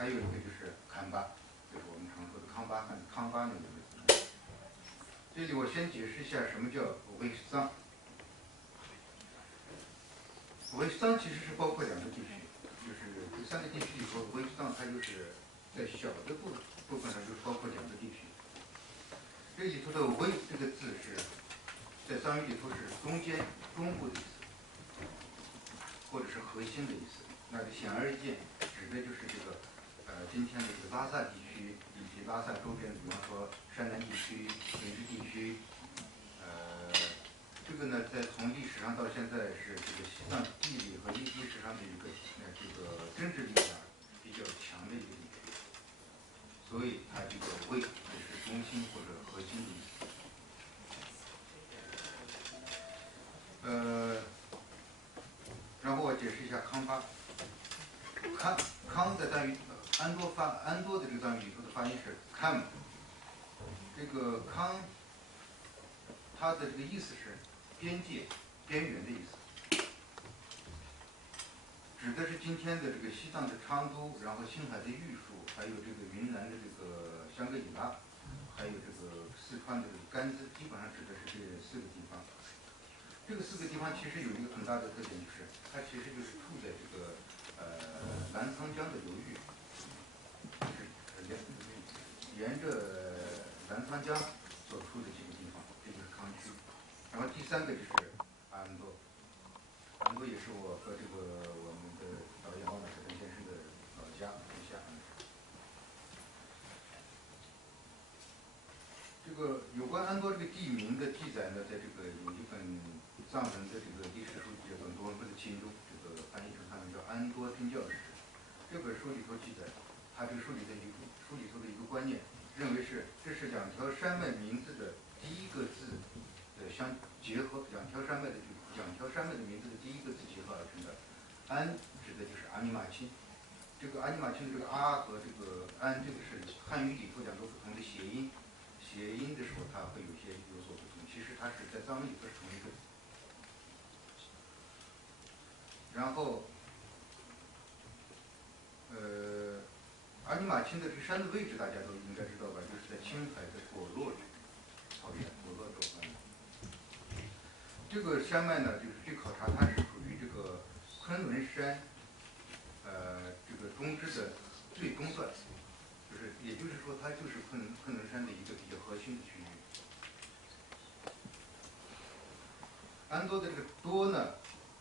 还有一个就是康巴，就是我们常说的康巴汉、康巴那个字。这里我先解释一下什么叫维什藏。维什藏其实是包括两个地区，就是这三个地区里头，维什藏它就是在小的部分上就是包括两个地区。这里头的“维”这个字是在藏语里头是中间、中部的意思，或者是核心的意思。那就显而易见，指的就是这个今天的这个拉萨地区以及拉萨周边，比方说山南地区、云芝地区，这个呢，在从历史上到现在是这个西藏地理和历史上的一个这个政治力量比较强的一个地区，所以它这个“维”就是中心或者核心的意思。然后我解释一下康巴。康在藏语安多的这个藏语里头的发音是 kam， 这个康它的这个意思是边界、边缘的意思，指的是今天的这个西藏的昌都，然后青海的玉树，还有这个云南的这个香格里拉，还有这个四川的这个甘孜，基本上指的是这四个地方。这个四个地方其实有一个很大的特点，就是它其实就是处在这个澜沧江的流域，就是沿着澜沧江所处的几个地方，这就是康区。然后第三个就是安多，安多也是我和这个我们的导演王乃德先生的老家故乡。这个有关安多这个地名的记载呢，在这个有一本藏文的这个历史书籍《本多文的其中》，这个翻译成汉文叫《安多真教史》。这本书里头记载，他这个书里头的一个观念，认为这是两条山脉名字的第一个字的相结合，两条山脉的名字的第一个字结合而成的。安指的就是阿尼玛钦，这个阿尼玛钦的这个阿和这个安，这个是汉语里头两个不同的谐音。谐音的时候，它会有所不同。其实它是在藏语里头是同一个。然后，阿尼玛钦的这个山的位置大家都应该知道吧？就是在青海的果洛草原，果洛州。这个山脉呢，就是据考察，它是属于这个昆仑山，这个中支的最东段。也就是说，它就是昆仑山的一个比较核心的区域。安多的这个多呢，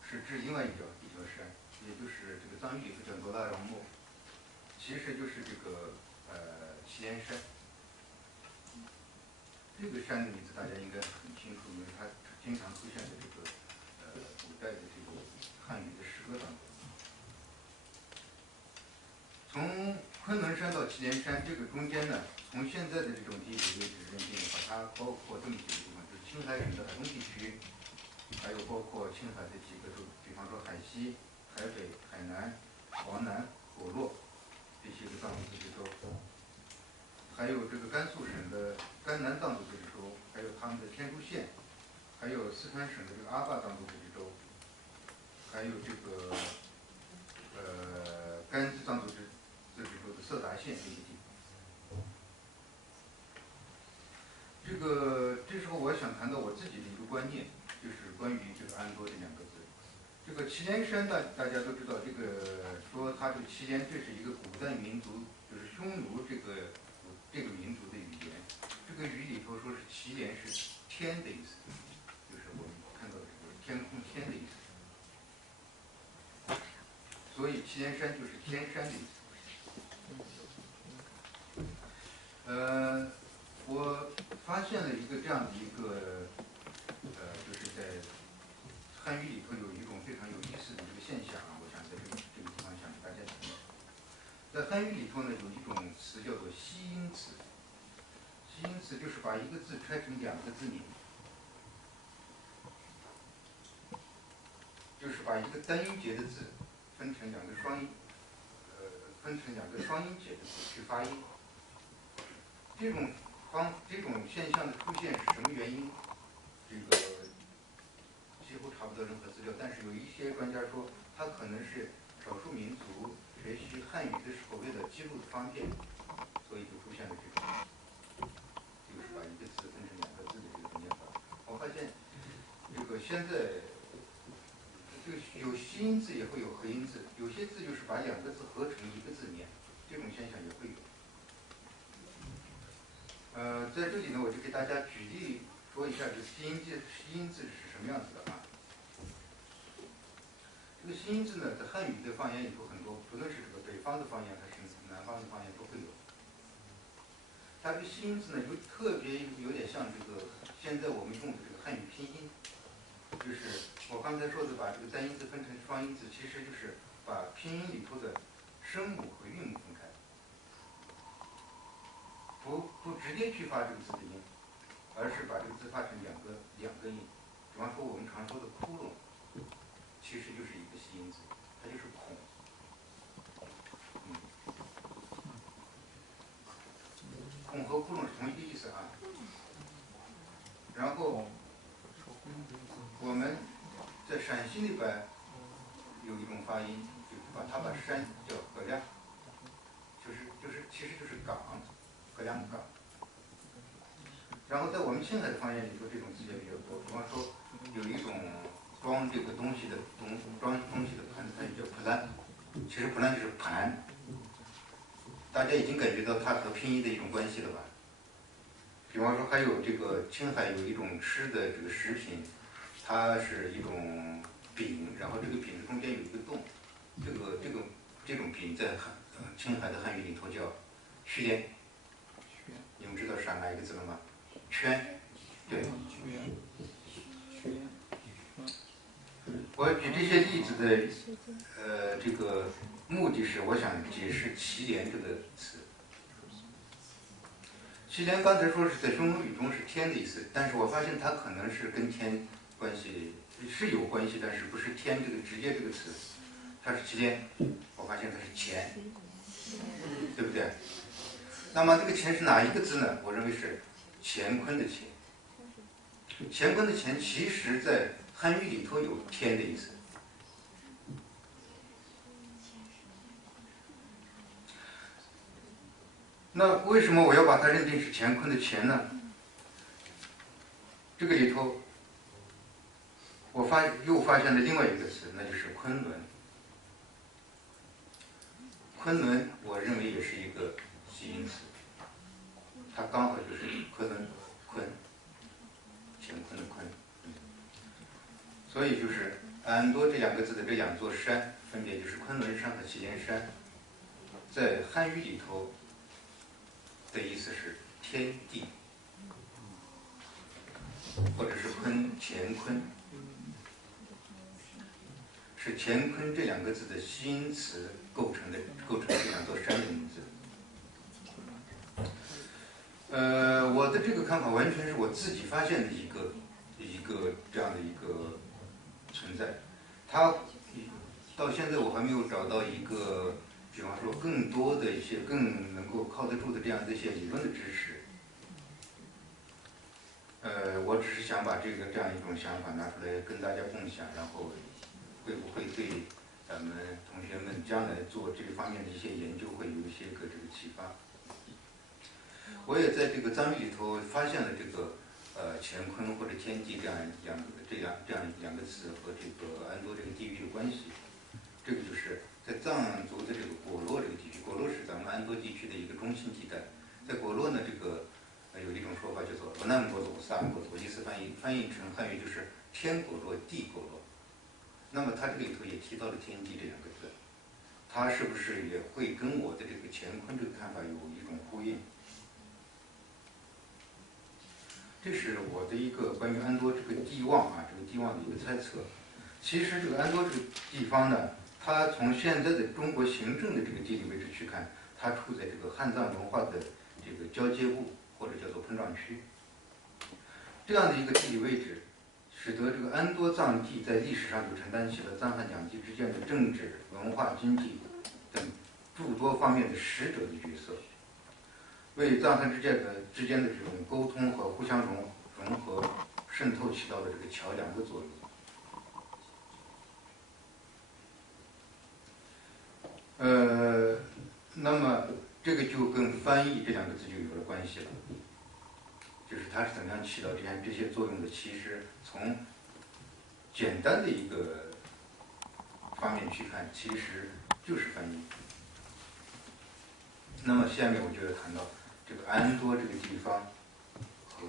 是指另外一条山，也就是这个藏语里头叫多拉让木，其实就是这个祁连山。这个山的名字大家应该很清楚，因为它经常出现在这个古代的这个汉语的诗歌当中。从昆仑山到祁连山这个中间呢，从现在的这种地理位置认定的话，它包括这么几个地方，就是青海省的海东地区，还有包括青海的几个州，比方说海西、海北、海南、黄南、果洛这些个藏族自治州，还有这个甘肃省的甘南藏族自治州，还有他们的天竺县，还有四川省的这个阿坝藏族自治州，还有这个甘孜藏族自治州的色达县这些地方。这时候我想谈到我自己的一个观念，就是关于这个安多这两个字。这个祁连山大家都知道，这个说它这个祁连，这是一个古代民族，就是匈奴这个民族的语言。这个语里头说是祁连是天的意思，就是我们看到的这个天空天的意思。所以祁连山就是天山的意思。我发现了一个这样的一个就是在汉语里头有一种非常有意思的一个现象啊，我想在这个地方想给大家提。在汉语里头呢，有一种词叫做吸音词。吸音词就是把一个字拆成两个字名，就是把一个单音节的字分成两个双音节的字去发音。这种现象的出现是什么原因？这个几乎查不到任何资料，但是有一些专家说，它可能是少数民族这学习汉语的时候，为了记录的方便，所以就出现了这种，就是把一个字分成2个字的这种念法。我发现这个现在这个有吸音字也会有合音字，有些字就是把2个字合成1个字念，这种现象也会有。在这里呢，我就给大家举例说一下这个吸音字是什么样子的啊。这个吸音字呢，在汉语的方言里头很多，不论是这个北方的方言还是南方的方言都会有。它这个吸音字呢，特别有点像这个现在我们用的这个汉语拼音，就是我刚才说的把这个单音字分成双音字，其实就是把拼音里头的声母和韵母分开，不直接去发这个字的音，而是把这个字发成两个音。比方说我们常说的窟窿，其实就是一个吸音字，它就是孔。孔和窟窿是同一个意思啊。然后我们在陕西那边有一种发音，就是把山叫河梁，其实就是港，河梁港。然后在我们青海的方言里头，这种字也比较多。比方说有一种装这个东西的盘子，它就叫普兰，其实普兰就是盘。大家已经感觉到它和拼音的一种关系了吧？比方说还有这个青海有一种吃的这个食品，它是一种饼，然后这个饼中间有一个洞，这种饼在青海的汉语里头叫圈。你们知道是哪一个字了吗？圈，对。我举这些例子的这个目的是，我想解释祁连这个词。祁连刚才说是在匈奴语中是天的意思，但是我发现它可能是跟天关系是有关系，但是不是天这个直接这个词，它是祁连，我发现它是钱，对不对？那么这个钱是哪一个字呢？我认为是乾坤的乾。乾坤的乾其实在汉语里头有天的意思。那为什么我要把它认定是乾坤的乾呢？这个里头我又发现了另外一个词，那就是昆仑。昆仑我认为也是一个吸音词，它刚好就是昆仑，乾坤的坤。所以就是安多这2个字的这2座山，分别就是昆仑山和祁连山，在汉语里头的意思是天地，或者是乾坤，是乾坤这2个字的吸音词构成这2座山的名字。我的这个看法完全是我自己发现的一个这样的一个存在，它到现在我还没有找到一个，比方说更多的一些更能够靠得住的这样的一些理论的支持。我只是想把这样一种想法拿出来跟大家共享，然后会不会对咱们同学们将来做这方面的一些研究会有一些这个启发。我也在这个藏语里头发现了这个乾坤或者天地这样2个词和这个安多这个地域的关系。这个就是在藏族的这个果洛这个地区，果洛是咱们安多地区的一个中心地带。在果洛呢，这个有一种说法叫做罗南果佐、萨果佐，意思翻译成汉语就是天果洛、地果洛。那么它这里头也提到了天地这2个字，它是不是也会跟我的这个乾坤这个看法有一种呼应？这是我的一个关于安多这个地望的一个猜测。其实这个安多这个地方呢，它从现在的中国行政的这个地理位置去看，它处在这个汉藏文化的这个交接部，或者叫做碰撞区。这样的一个地理位置，使得这个安多藏地在历史上就承担起了藏汉2地之间的政治、文化、经济等诸多方面的使者的角色，为藏汉之间的这种沟通和互相融合渗透起到了这个桥梁的作用。这个就跟翻译这两个字就有了关系了，就是它是怎么样起到这些作用的。其实从简单的一个方面去看，其实就是翻译。那么下面我就要谈到这个安多这个地方和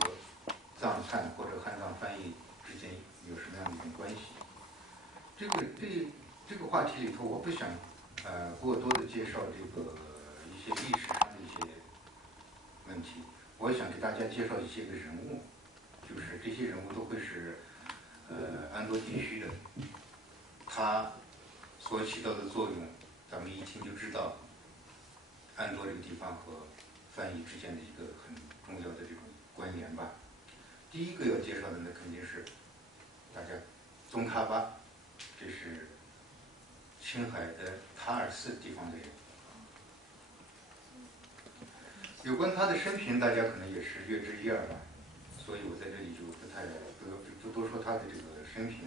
藏汉或者汉藏翻译之间有什么样的一种关系。这个话题里头，我不想过多的介绍这个一些历史上的一些问题，我想给大家介绍一些个人物，就是这些人物都会是安多地区的，他所起到的作用，咱们一听就知道安多这个地方和翻译之间的一个很重要的这种关联吧。第一个要介绍的呢，肯定是大家宗喀巴，这是青海的塔尔寺地方的人。有关他的生平，大家可能也是略知一二吧，所以我在这里就不多说他的这个生平。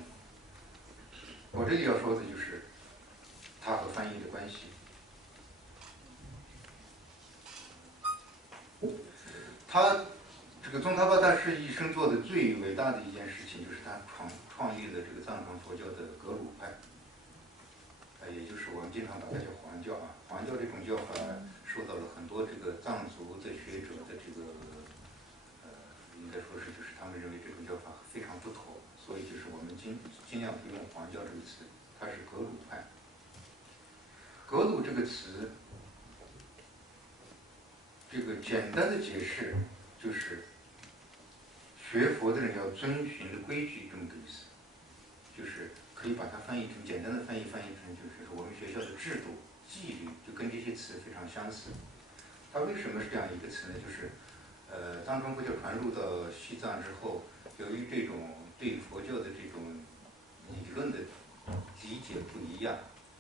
我这里要说的就是他和翻译的关系。他这个宗喀巴大师一生做的最伟大的一件事情，就是他创立了这个藏传佛教的格鲁派，也就是我们经常把它叫黄教啊。黄教这种教法受到了很多这个藏族的学者的这个应该说是就是他们认为这种教法非常不妥，所以就是我们尽量不用黄教这个词，它是格鲁派。格鲁这个词，这个简单的解释就是学佛的人要遵循的规矩这么个意思，就是可以把它翻译成简单的翻译成就是我们学校的制度纪律，就跟这些词非常相似。它为什么是这样一个词呢？就是藏传佛教传入到西藏之后，由于这种对佛教的这种理论的理解不一样，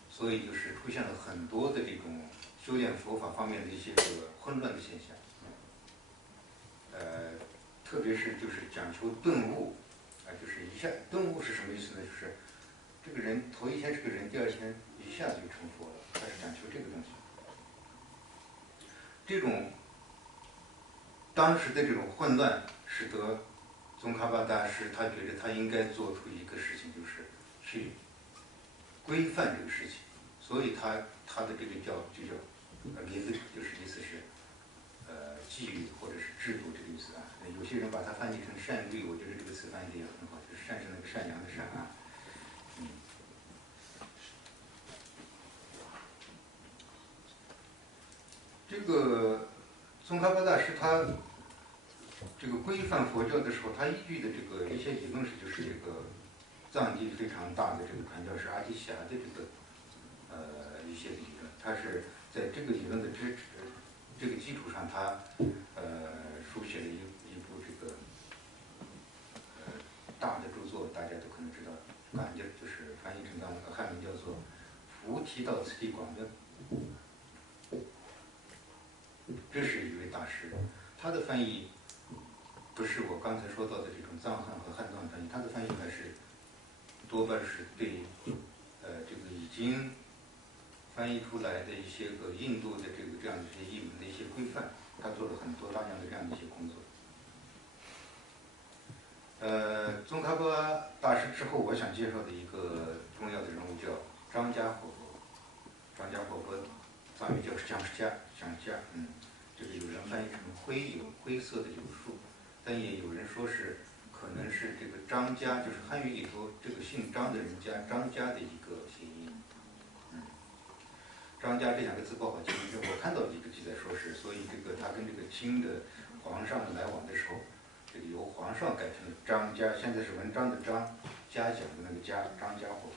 所以就是出现了很多的这种修炼佛法方面的一些个混乱的现象。特别是就是讲求顿悟，就是一下顿悟是什么意思呢？就是这个人头一天是个人，第二天一下就成佛了，他是讲求这个东西。这种当时的这种混乱，使得宗喀巴大师他觉得他应该做出一个事情，就是去规范这个事情，所以他的这个就叫名字就是意思是纪律或者是制度这个意思啊。有些人把它翻译成善律，我觉得这个词翻译的也很好，就是善是那个善良的善啊。这个宗喀巴大师他这个规范佛教的时候，他依据的这个一些理论是就是这个藏地非常大的这个传教士阿底峡的这个一些理论，他是在这个理论的这个基础上，他书写了一部这个大的著作，大家都可能知道，就是翻译成汉文叫做《菩提道次第广论》。这是一位大师，他的翻译不是我刚才说到的这种藏汉和汉藏翻译，他的翻译还是多半是对这个已经翻译出来的一些个印度的这样的一些译文的一些规范，他做了很多大量的这样的一些工作。宗喀巴大师之后，我想介绍的一个重要的人物叫张家活佛。张家活佛藏语叫想家，这个有人翻译成灰色的有树，但也有人说是可能是这个张家，就是汉语里头这个姓张的人家张家的一个谐音。张家这两个字不好记，我看到几个记载说是，所以这个他跟这个清的皇上来往的时候，这个由皇上改成了张家，现在是文章的章，嘉奖的那个嘉，张家活佛。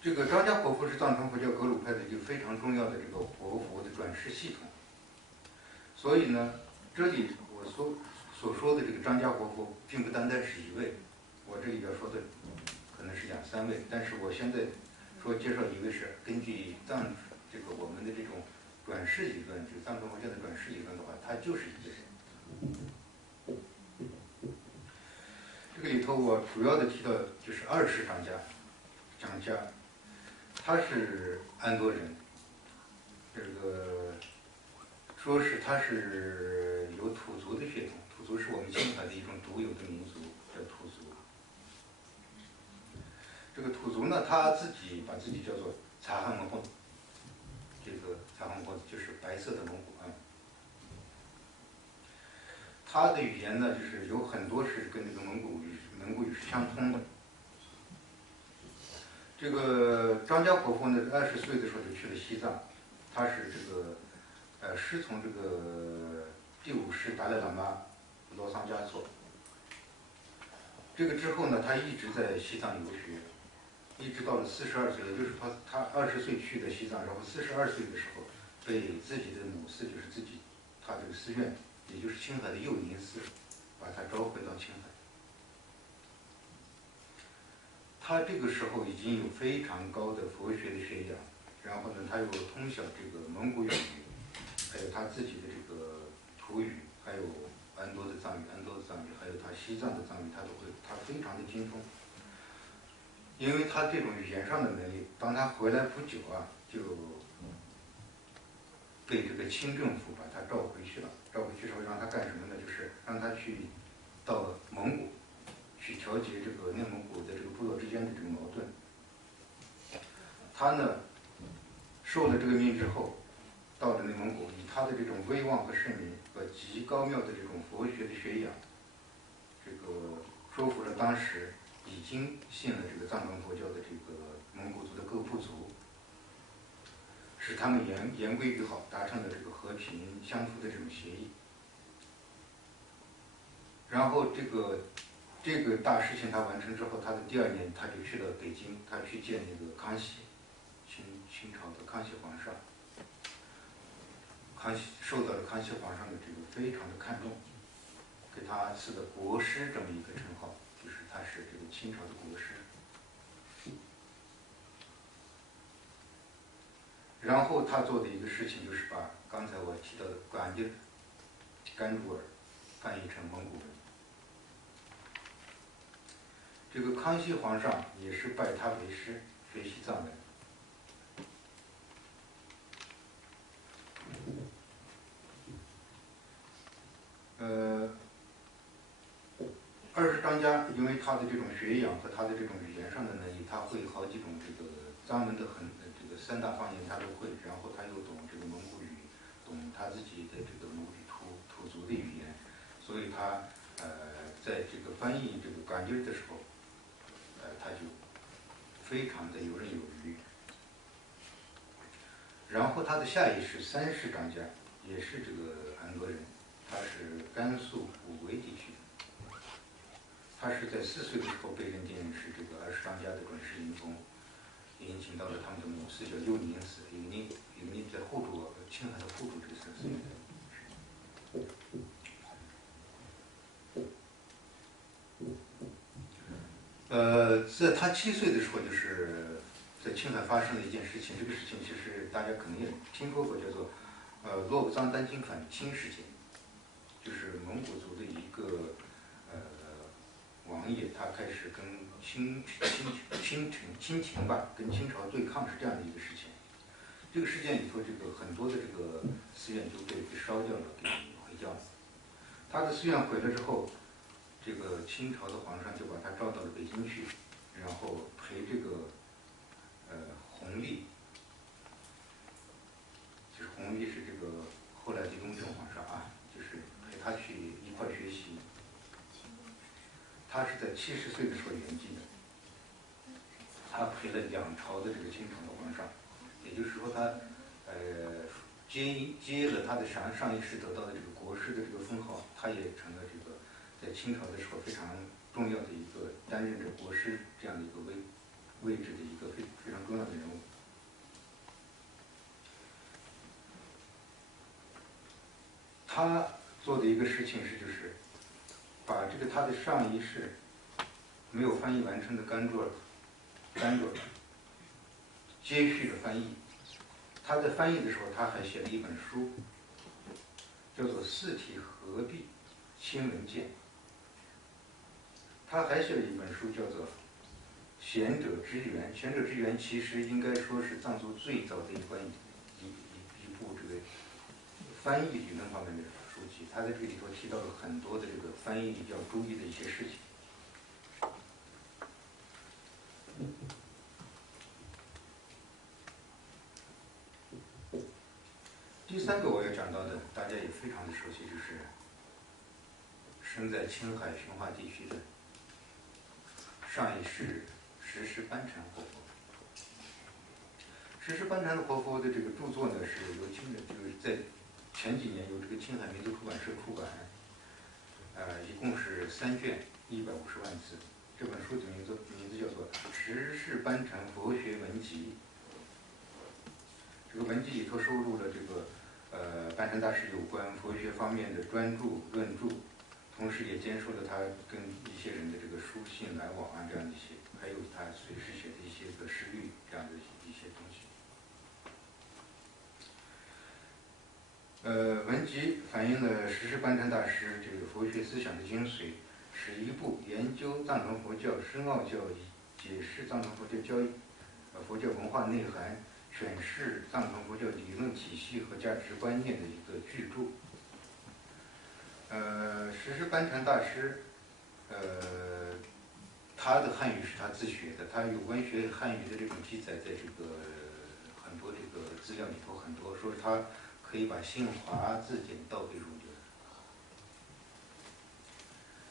这个张家活佛是藏传佛教格鲁派的一个非常重要的这个活佛的转世系统。所以呢，这里我所说的这个张家活佛，并不单单是一位，我这里要说的可能是2、3位，但是我现在介绍一位是根据这个我们的这种转世理论，就藏传佛教的转世理论的话，他就是一个人。这个里头我主要的提到就是2世张家，他是安多人，这个说是它是有土族的血统，土族是我们青海的一种独有的民族，叫土族。这个土族呢，他自己把自己叫做察罕蒙混，这个察罕蒙混就是白色的蒙古啊。他的语言呢，就是有很多是跟这个蒙古语是相通的。这个张家国父呢，20岁的时候就去了西藏，他是这个师从这个第5世达赖喇嘛罗桑嘉措。这个之后呢，他一直在西藏游学，一直到了42岁，也就是他20岁去的西藏，然后42岁的时候被自己的母寺，就是他这个寺院，也就是青海的右宁寺，把他召回到青海。他这个时候已经有非常高的佛学的学养，然后呢，他又通晓这个蒙古语，还有他自己的这个土语，还有安多的藏语，还有他西藏的藏语，他非常的精通。因为他这种语言上的能力，当他回来不久啊，就被这个清政府把他召回去了。召回去之后让他干什么呢？就是让他去到蒙古去调节这个内蒙古的这个部落之间的这个矛盾。他呢受了这个命之后，到了内蒙古，以他的这种威望和盛名和极高妙的这种佛学的学养，这个说服了当时已经信了这个藏传佛教的这个蒙古族的各部族，使他们言归于好，达成了这个和平相处的这种协议。然后这个大事情他完成之后，他的第2年他就去了北京，他去见那个康熙，清朝的康熙皇上。康熙受到了康熙皇上的这个非常的看重，给他赐的国师这么一个称号，就是他是这个清朝的国师。然后他做的一个事情就是把刚才我提到的甘珠尔翻译成蒙古文。这个康熙皇上也是拜他为师，学习藏文。20张家因为他的这种学养和他的这种语言上的能力，他会好几种这个藏文的这个3大方言他都会，然后他又懂这个蒙古语，懂他自己的这个蒙古土族的语言，所以他在这个翻译这个甘珠尔的时候，他就非常的游刃有余。然后他的下一世3世张家也是这个安多人，他是甘肃武威地区的。他是在4岁的时候被认定是这个20张家的转世灵童，引请到了他们的母寺叫右宁寺，右宁在青海的互助这个寺院。在他7岁的时候，就是在青海发生了一件事情。这个事情其实大家可能也听说过，叫做洛布藏丹津反清事件，就是蒙古族的一个王爷，他开始跟清廷吧，跟清朝对抗，是这样的一个事情。这个事件以后，这个很多的这个寺院都被烧掉了，给毁掉了。他的寺院毁了之后，这个清朝的皇上就把他召到了北京去，然后陪这个弘历，就是弘历是这个后来的雍正皇上啊，就是陪他去一块学习。他是在70岁的时候圆寂的，他陪了2朝的这个清朝的皇上，也就是说他接了他的上一世得到的这个国师的这个封号，他也成了这个在清朝的时候非常重要的一个担任着国师这样的一个位置的一个非常重要的人物。他做的一个事情是，就是把这个他的上一世没有翻译完成的甘珠尔接续的翻译。他在翻译的时候，他还写了一本书，叫做《四体合璧清文鉴》。他还写了一本书，叫做《贤者之源》。贤者之源其实应该说是藏族最早的一部部这个翻译理论方面的书籍，他在这个里头提到了很多的这个翻译里要注意的一些事情。第三个我要讲到的，大家也非常的熟悉，就是生在青海驯化地区的上一世石狮班禅活佛。石狮班禅活佛的这个著作呢，是由就是在前几年由这个青海民族出版社出版，一共是3卷，150万字。这本书的名字叫做《石狮班禅佛学文集》。这个文集里头收录了这个班禅大师有关佛学方面的专著论著，同时也兼收了他跟一些人的这个书信来往啊，这样一些，还有他随时写的一些个诗律这样的一些东西。文集反映了石狮班禅大师这个佛学思想的精髓，是一部研究藏传佛教深奥教义、解释藏传佛教佛教文化内涵、诠释藏传佛教理论体系和价值观念的一个巨著。石狮班禅大师，他的汉语是他自学的，他有关学汉语的这种记载，在这个很多这个资料里头很多，说他可以把新华字典倒背如流。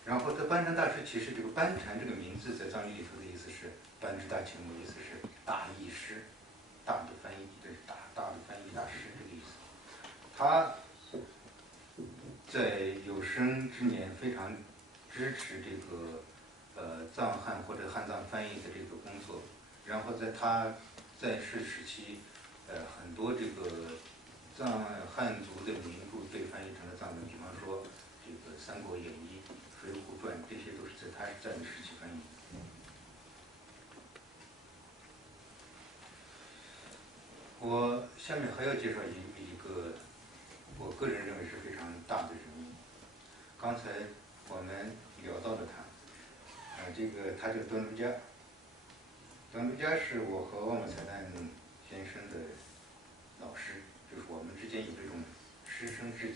然后，这班禅大师其实这个班禅这个名字在藏语里头的意思是班智大清母，意思是大译师，大的翻译，这是大的翻译大师这个意思。他在有生之年非常支持这个藏汉或者汉藏翻译的这个工作，然后在他在世时期，很多这个藏汉族的名著被翻译成了藏文，比方说这个《三国演义》《水浒传》，这些都是在他在的时期翻译。我下面还要介绍一个我个人认为是非常大的人物。刚才我们聊到了他，这个他叫端珠嘉。端珠嘉是我和旺木才旦先生的老师，就是我们之间有这种师生制。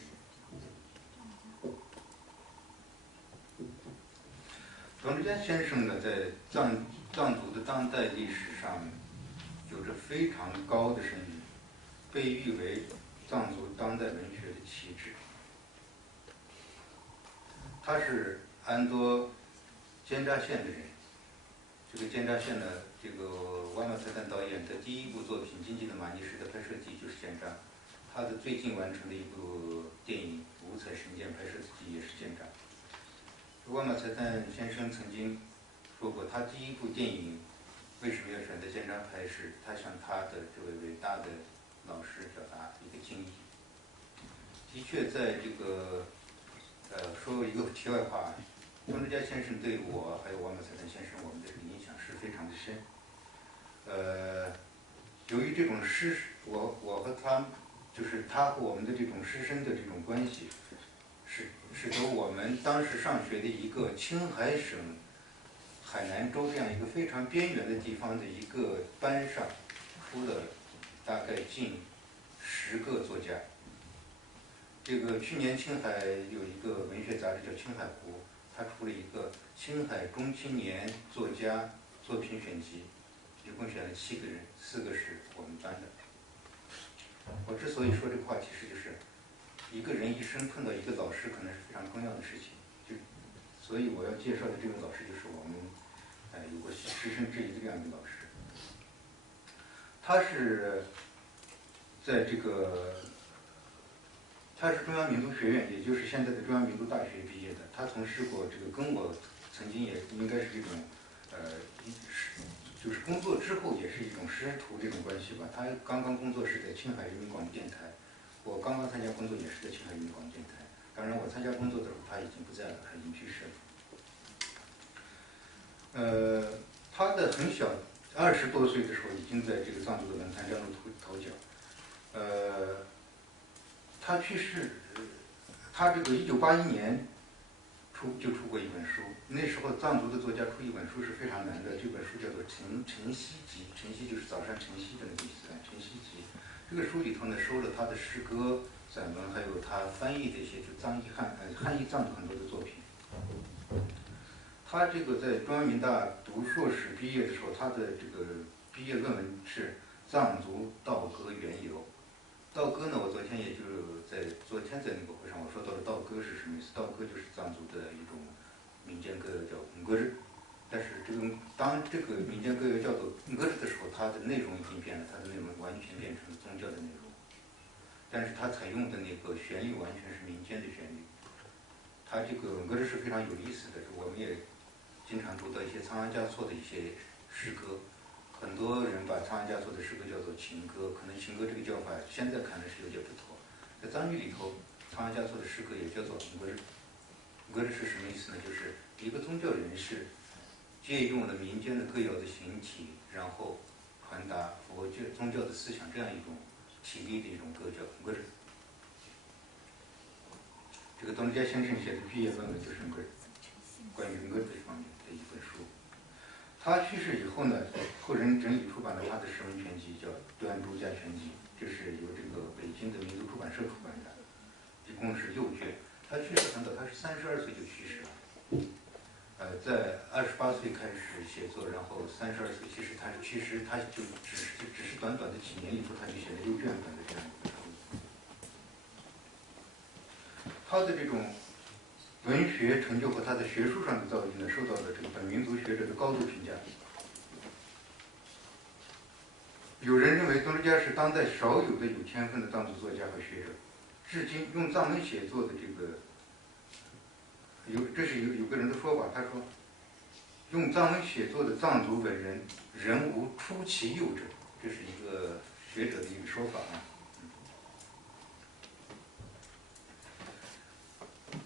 端珠嘉先生呢，在藏族的当代历史上有着非常高的声誉，被誉为藏族当代文学的旗帜。他是安多尖扎县的人。这个尖扎县呢，这个旺木才旦导演的第一部作品《经济的玛尼石》的拍摄地就是尖扎。他的最近完成的一部电影《五彩神剑》拍摄地也是尖扎。旺木才旦先生曾经说过，他第一部电影为什么要选择尖扎拍摄？他向他的这位伟大的老师表达一个敬意。的确，在这个说一个题外话，端珠嘉先生对我还有旺木才旦先生我们的这个影响是非常的深。由于这种我和他，就是他和我们的这种师生的这种关系，使得我们当时上学的一个青海省海南州这样一个非常边缘的地方的一个班上，出了大概近10个作家。这个去年青海有一个文学杂志叫《青海湖》，他出了一个青海中青年作家作品选集，一共选了7个人，4个是我们班的。我之所以说这个话，其实就是一个人一生碰到一个老师，可能是非常重要的事情。所以我要介绍的这位老师，就是我们有过师生制宜的这样一个老师。他是在这个。他是中央民族学院，也就是现在的中央民族大学毕业的。他从事过这个，跟我曾经也应该是这种，就是工作之后也是一种师徒这种关系吧。他刚刚工作是在青海人民广播电台，我刚刚参加工作也是在青海人民广播电台。当然，我参加工作的时候他已经不在了，他已经去世了。他的很小，20多岁的时候已经在这个藏族的文坛崭露头角。他去世，他这个1981年就出过一本书。那时候藏族的作家出一本书是非常难的，这本书叫做《晨曦集》，晨曦就是早上晨曦的那个意思，晨曦集。这个书里头呢收了他的诗歌、散文，还有他翻译的一些就汉译藏的很多的作品。他这个在中央民大读硕士毕业的时候，他的这个毕业论文是藏族道歌缘由。道歌呢，我昨天在那个会上我说到了道歌是什么意思？道歌就是藏族的一种民间歌谣叫歌日，但是当这个民间歌谣叫做歌日的时候，它的内容已经变了，它的内容完全变成了宗教的内容，但是它采用的那个旋律完全是民间的旋律。它这个歌日是非常有意思的，我们也经常读到一些仓央嘉措的一些诗歌。很多人把仓央嘉措的诗歌叫做情歌，可能情歌这个叫法现在看来是有点不妥。在藏语里头，仓央嘉措的诗歌也叫做歌日。歌日是什么意思呢？就是一个宗教人士借用了民间的歌谣的形体，然后传达佛教宗教的思想，这样一种体力的一种歌叫歌日。这个东家先生写的毕业论文就是关于歌这方面的一本书。他去世以后呢，后人整理出版了他的诗文全集，叫《端珠家全集》，这是由这个北京的民族出版社出版的，一共是6卷。他去世很早，他是32岁就去世了。在28岁开始写作，然后32岁，其实他就只是短短的几年里头，他就写了6卷本的这样一本书。他的这种文学成就和他的学术上的造诣呢，受到了这个本民族学者的高度评价。有人认为东之家是当代少有的有天分的藏族作家和学者，至今用藏文写作的这个这是有个人的说法，他说用藏文写作的藏族文人仍无出其右者，这是一个学者的一个说法啊。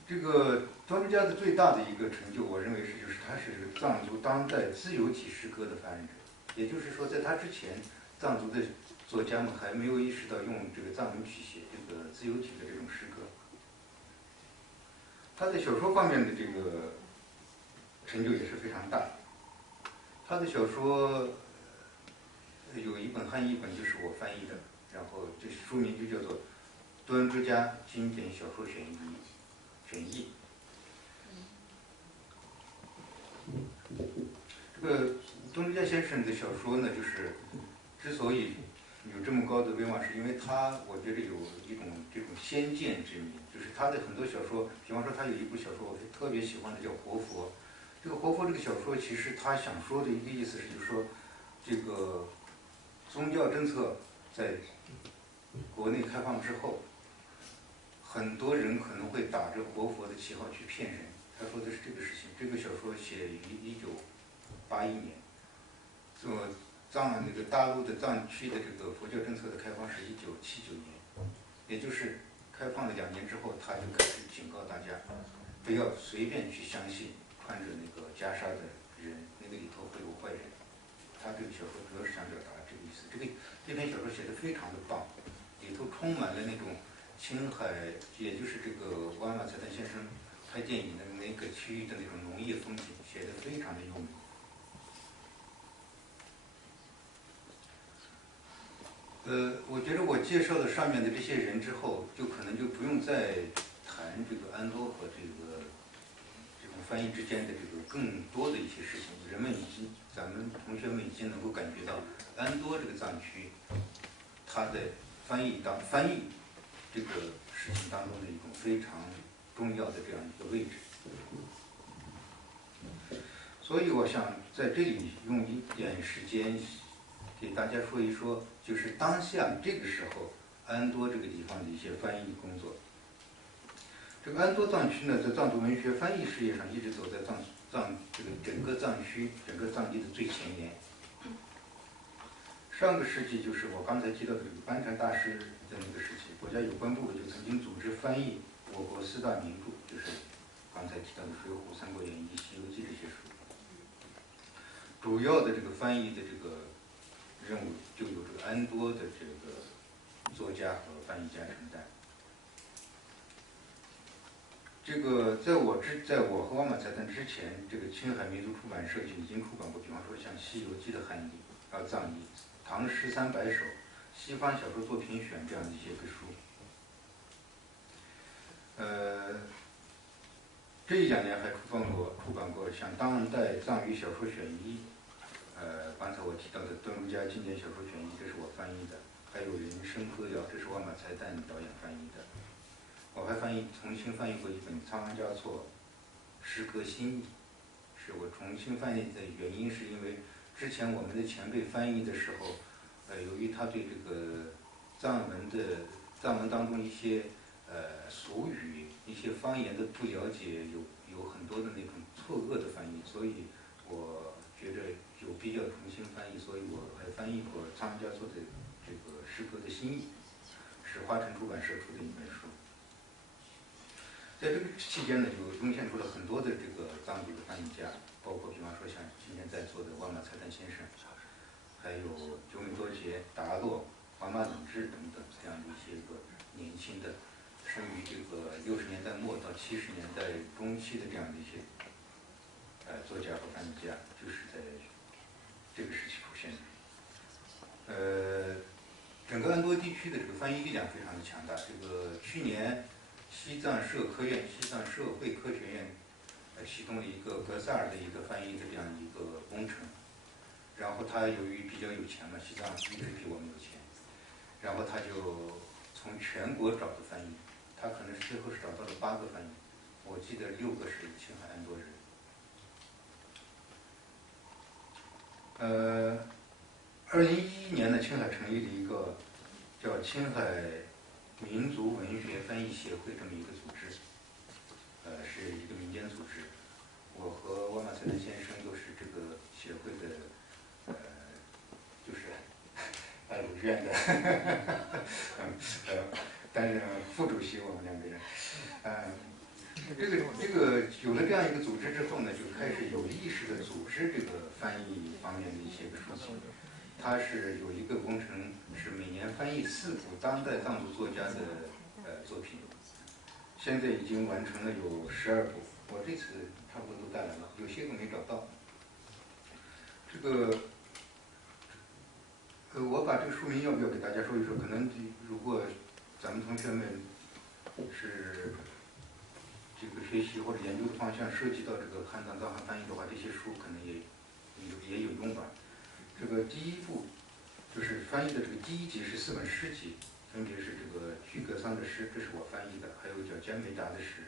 这个东之家的最大的一个成就，我认为就是他是藏族当代自由体诗歌的发展者，也就是说，在他之前，藏族的作家们还没有意识到用这个藏文去写这个自由体的这种诗歌。他在小说方面的这个成就也是非常大。他的小说有一本汉译本就是我翻译的，然后这书名就叫做《端之家经典小说选译》。这个东之家先生的小说呢，就是之所以有这么高的威望，是因为我觉得有一种这种先见之明，就是他的很多小说，比方说他有一部小说我是特别喜欢的，叫《活佛》。这个《活佛》这个小说，其实他想说的一个意思是，就是说这个宗教政策在国内开放之后，很多人可能会打着活佛的旗号去骗人。他说的是这个事情。这个小说写于1981年，那个大陆的藏区的这个佛教政策的开放是1979年，也就是开放了2年之后，他就开始警告大家，不要随便去相信穿着那个袈裟的人，那个里头会有坏人。他这个小说主要是想表达这个意思。这篇小说写得非常的棒，里头充满了那种青海，也就是这个瓦玛才旦先生拍电影的那个区域的那种农业风景，写得非常的优美。我觉得我介绍了上面的这些人之后，就可能就不用再谈这个安多和这种翻译之间的这个更多的一些事情。咱们同学们已经能够感觉到安多这个藏区，它在翻译这个事情当中的一种非常重要的这样一个位置。所以我想在这里用一点时间给大家说一说，就是当下这个时候安多这个地方的一些翻译工作。这个安多藏区呢，在藏族文学翻译事业上一直走在这个整个藏区、整个藏地的最前沿。上个世纪就是我刚才提到的这个班禅大师的那个时期，国家有关部委就曾经组织翻译我国4大名著，就是刚才提到的《水浒》《三国演义》《西游记》这些书。主要的这个翻译的这个任务就由这个安多的这个作家和翻译家承担。这个在我和瓦玛才旦之前，这个青海民族出版社就已经出版过，比方说像《西游记》的汉译、藏译、唐诗300首、西方小说作品选》这样的一些个书。这一两年还出版过像《当代藏语小说选一》，刚才我提到的《顿卢家经典小说选一》，这是我翻译的，还有《人生歌谣》，这是万马才旦导演翻译的。我还重新翻译过一本仓央嘉措诗歌新译，是我重新翻译的原因是因为之前我们的前辈翻译的时候，由于他对这个藏文当中一些俗语、一些方言的不了解，有很多的那种错愕的翻译，所以我觉得有必要重新翻译，所以我还翻译过仓央嘉措的这个诗歌的新译，是花城出版社出的一本书。在这个期间呢，就涌现出了很多的这个藏族的翻译家，包括比方说像今天在座的万马才旦先生，还有久米多杰、达洛、华马冷志等等这样的一些个年轻的，生于这个60年代末到70年代中期的这样的一些作家和翻译家，就是在这个时期出现的。整个安多地区的这个翻译力量非常的强大。这个去年西藏社科院、西藏社会科学院启动了一个格萨尔的一个翻译的这样一个工程。然后他由于比较有钱嘛，西藏一直比我们有钱，然后他就从全国找的翻译，他可能是最后是找到了8个翻译，我记得6个是青海安多人。2011年呢，青海成立了一个叫青海民族文学翻译协会这么一个组织，是一个民间组织。我和万马才旦先生都是这个协会的，就是鲁院的，担任副主席，我们2个人。这个有了这样一个组织之后呢，就开始有意识的组织这个翻译方面的一些个书籍。它是有一个工程，是每年翻译4部当代藏族作家的作品，现在已经完成了有12部，我这次差不多都带来了，有些个没找到。这个我把这个书名要不要给大家说一说？可能如果咱们同学们是这个学习或者研究的方向涉及到这个汉藏藏汉翻译的话，这些书可能也有用吧。这个第一部就是翻译的这个第1集是4本诗集，分别是这个居格桑的诗，这是我翻译的，还有叫坚梅达的诗，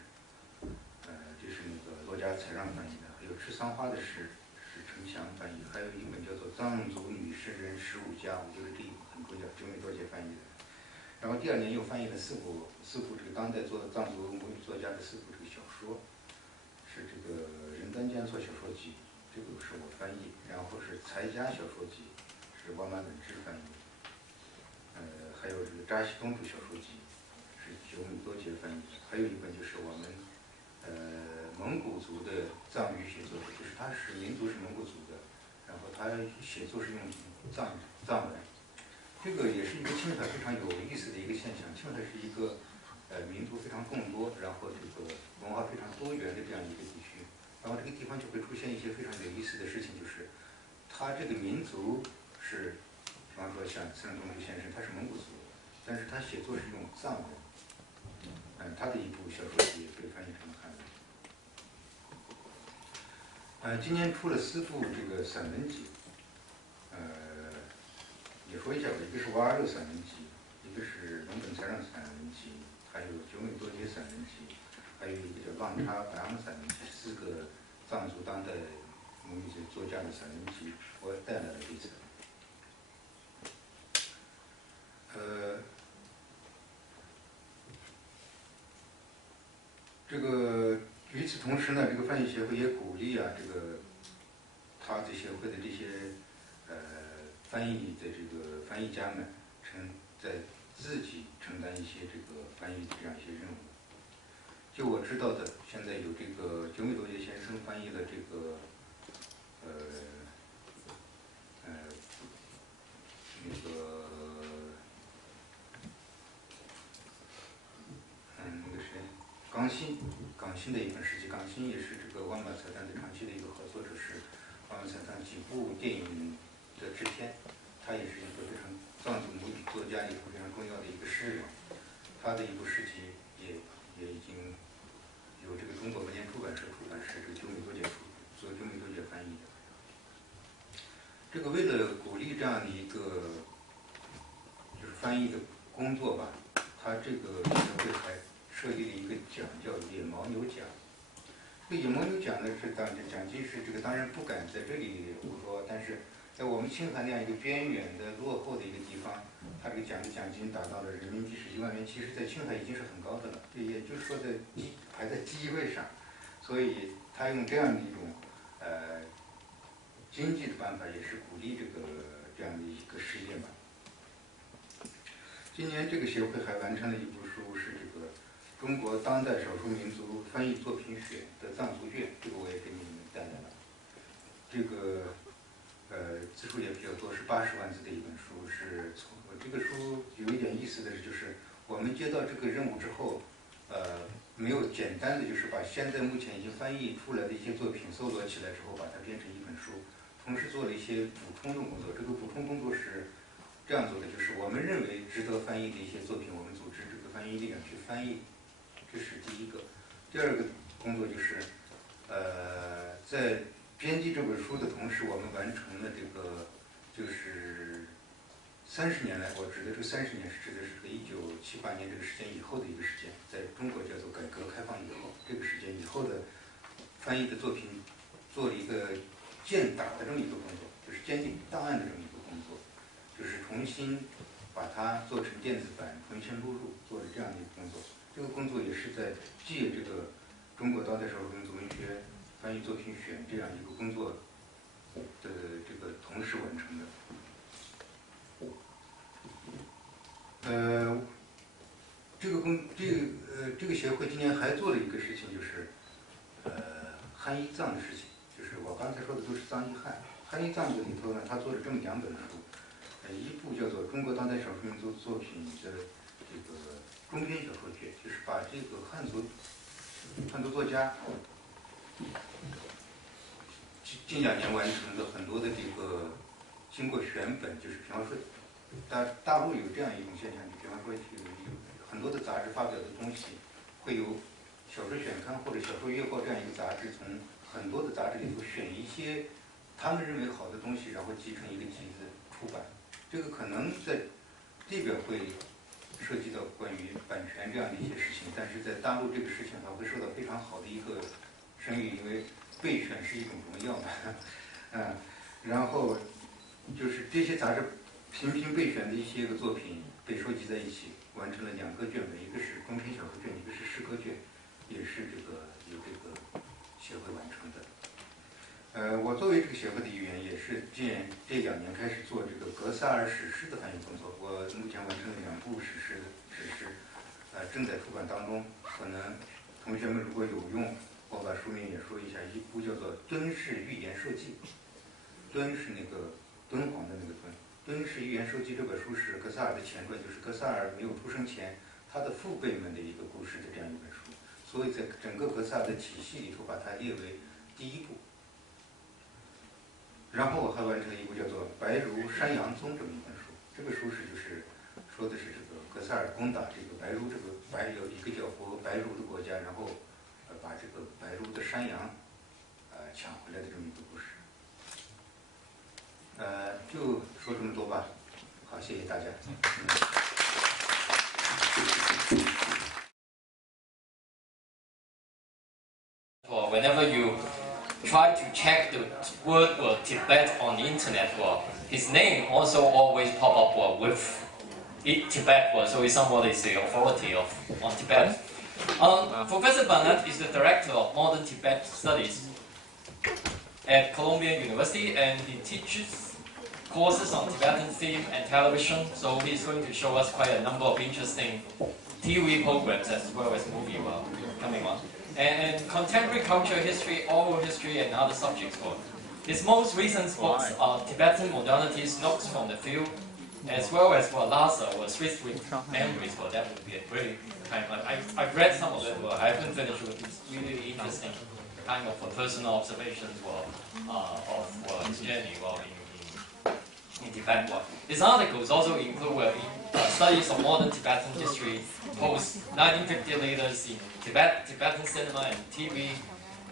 这是那个罗家才让翻译的，还有吃桑花的诗是陈翔翻译的，还有一本叫做《藏族女诗人15家》，我觉得这一部很重要，久米多杰翻译的。然后第2年又翻译了4部这个当代藏族母语作家的4部这个小说，是这个人丹江措小说集，这个是我翻译，然后是才家小说集，是万马冷志翻译，还有这个扎西东土小说集，是久米多杰翻译的，还有一本就是我们蒙古族的藏语写作，就是他是民族是蒙古族的，然后他写作是用藏文。这个也是一个青海非常有意思的一个现象。青海是一个民族非常众多，然后这个文化非常多元的这样一个地区。然后这个地方就会出现一些非常有意思的事情，就是他这个民族是，比方说像次仁东土先生，他是蒙古族，但是他写作是用藏文。他的一部小说集被翻译成汉文。今年出了4部这个散文集。也说一下吧，一个是瓦尔勒散文集，一个是龙本才让散文集，还有久米多杰散文集，还有一个叫浪查白昂散文集，4个藏族当代母语作家的散文集，我带来了这次。这个与此同时呢，这个翻译协会也鼓励这个他这协会的这些翻译的这个翻译家们在自己承担一些这个翻译的这样一些任务。就我知道的，现在有这个久米多杰先生翻译了这个那个谁，港新的一本诗集，港新也是这个万马才旦的长期的一个合作者，是万马才旦几部电影的制片，他也是一个非常藏族母语作家里头非常重要的一个诗人，他的一部诗集也已经由这个中国文联出版社出版，是这个鸠美多姐翻译的。这个为了鼓励这样的一个就是翻译的工作吧，他这个协会还设立了一个奖，叫野牦牛奖。这个野牦牛奖呢是奖金是这个当然不敢在这里胡说，但是在我们青海那样一个边远的落后的一个地方，它这个奖金达到了人民币是1万元，其实在青海已经是很高的了，也就是说排在第1位上，所以他用这样的一种经济的办法，也是鼓励这样的一个事业吧。今年这个协会还完成了一部书，是这个中国当代少数民族翻译作品选的藏族卷，这个我也给你们带来了。这个字数也比较多，是80万字的一本书。这个书有一点意思的是，就是我们接到这个任务之后，没有简单的就是把现在目前已经翻译出来的一些作品搜罗起来之后，把它编成一本书，同时做了一些补充的工作。这个补充工作是这样做的，就是我们认为值得翻译的一些作品，我们组织这个翻译力量去翻译，这是第一个。第二个工作就是，在编辑这本书的同时，我们完成了这个就是30年来，我指的这个30年是指的是1978年这个时间以后的一个时间，在中国叫做改革开放以后这个时间以后的翻译的作品，做了一个建档的这么一个工作，就是鉴定档案的这么一个工作，就是重新把它做成电子版，重新录入，做了这样的一个工作。这个工作也是在借这个中国当代少数民族文学翻译作品选这样一个工作的这个同时完成的。这个协会今年还做了一个事情，就是汉译藏的事情，就是我刚才说的都是藏译汉。汉译藏这里头呢，他做了这么2本书，一部叫做《中国当代少数民族作品的这个中篇小说卷》，就是把这个汉族作家近2年完成的很多的这个经过选本，就是比方说大陆有这样一种现象，比方说有很多的杂志发表的东西，会有小说选刊或者小说月报这样一个杂志，从很多的杂志里头选一些他们认为好的东西，然后集成一个集子出版。这个可能在这边会涉及到关于版权这样的一些事情，但是在大陆这个事情还会受到非常好的一个声誉，因为备选是一种荣耀嘛，然后就是这些杂志频频备选的一些个作品被收集在一起，完成了2个卷本，一个是中篇小说卷，一个是诗歌卷，也是由这个协会完成的。我作为这个协会的一员，也是这2年开始做这个格萨尔史诗的翻译工作。我目前完成了2部史诗，正在出版当中。可能同学们如果有用，我把书名也说一下。一部叫做《敦氏寓言社记》，敦是那个敦煌的那个敦。敦氏寓言社记这本书是格萨尔的前传，就是格萨尔没有出生前他的父辈们的一个故事的这样一本书，所以在整个格萨尔的体系里头，把它列为第1部。然后我还完成了一部叫做《白如山羊宗》这么一本书，这个书就是说的是这个格萨尔攻打这个白如有一个叫白如的国家，然后把这个白如的山羊抢回来的这么一个故事。就说这么多吧。好，谢谢大家。Whenever you try to check the word Tibet on the internet, his name also always pop up with Tibet, so somebody is the authority on Tibet. Professor Barnett is the director of modern Tibet studies at Columbia University, and he teaches courses on Tibetan film and television, so he's going to show us quite a number of interesting TV programs as well as movie coming on. And contemporary culture, history, oral history, and other subjects. His most recent books are Tibetan Modernities, Notes from the Field, as well as Lhasa, Swiss with Memories. That would be a really kind of, I've read some of it, I haven't finished it. It's really interesting kind of personal observations of his journey in Tibet. His articles also include studies of modern Tibetan history, post-1950 leaders in Tibet, Tibetan cinema and TV,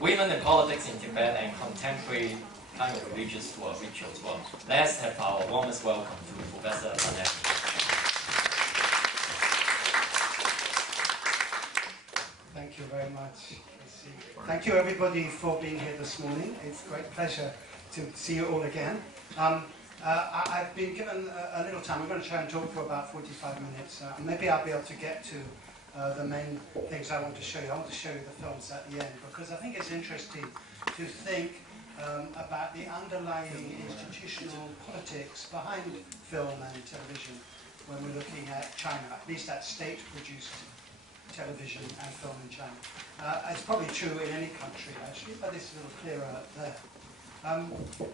women and politics in Tibet, and contemporary kind of religious rituals. Let's have our warmest welcome to Professor Barnett. Thank you very much. Thank you everybody for being here this morning. It's a great pleasure to see you all again. I've been given a little time. I'm going to try and talk for about 45 minutes. Maybe I'll be able to get to the main things I want to show you. I want to show you the films at the end because I think it's interesting to think about the underlying institutional politics behind film and television when we're looking at China, at least at state-produced television and film in China. It's probably true in any country, actually, but it's a little clearer there.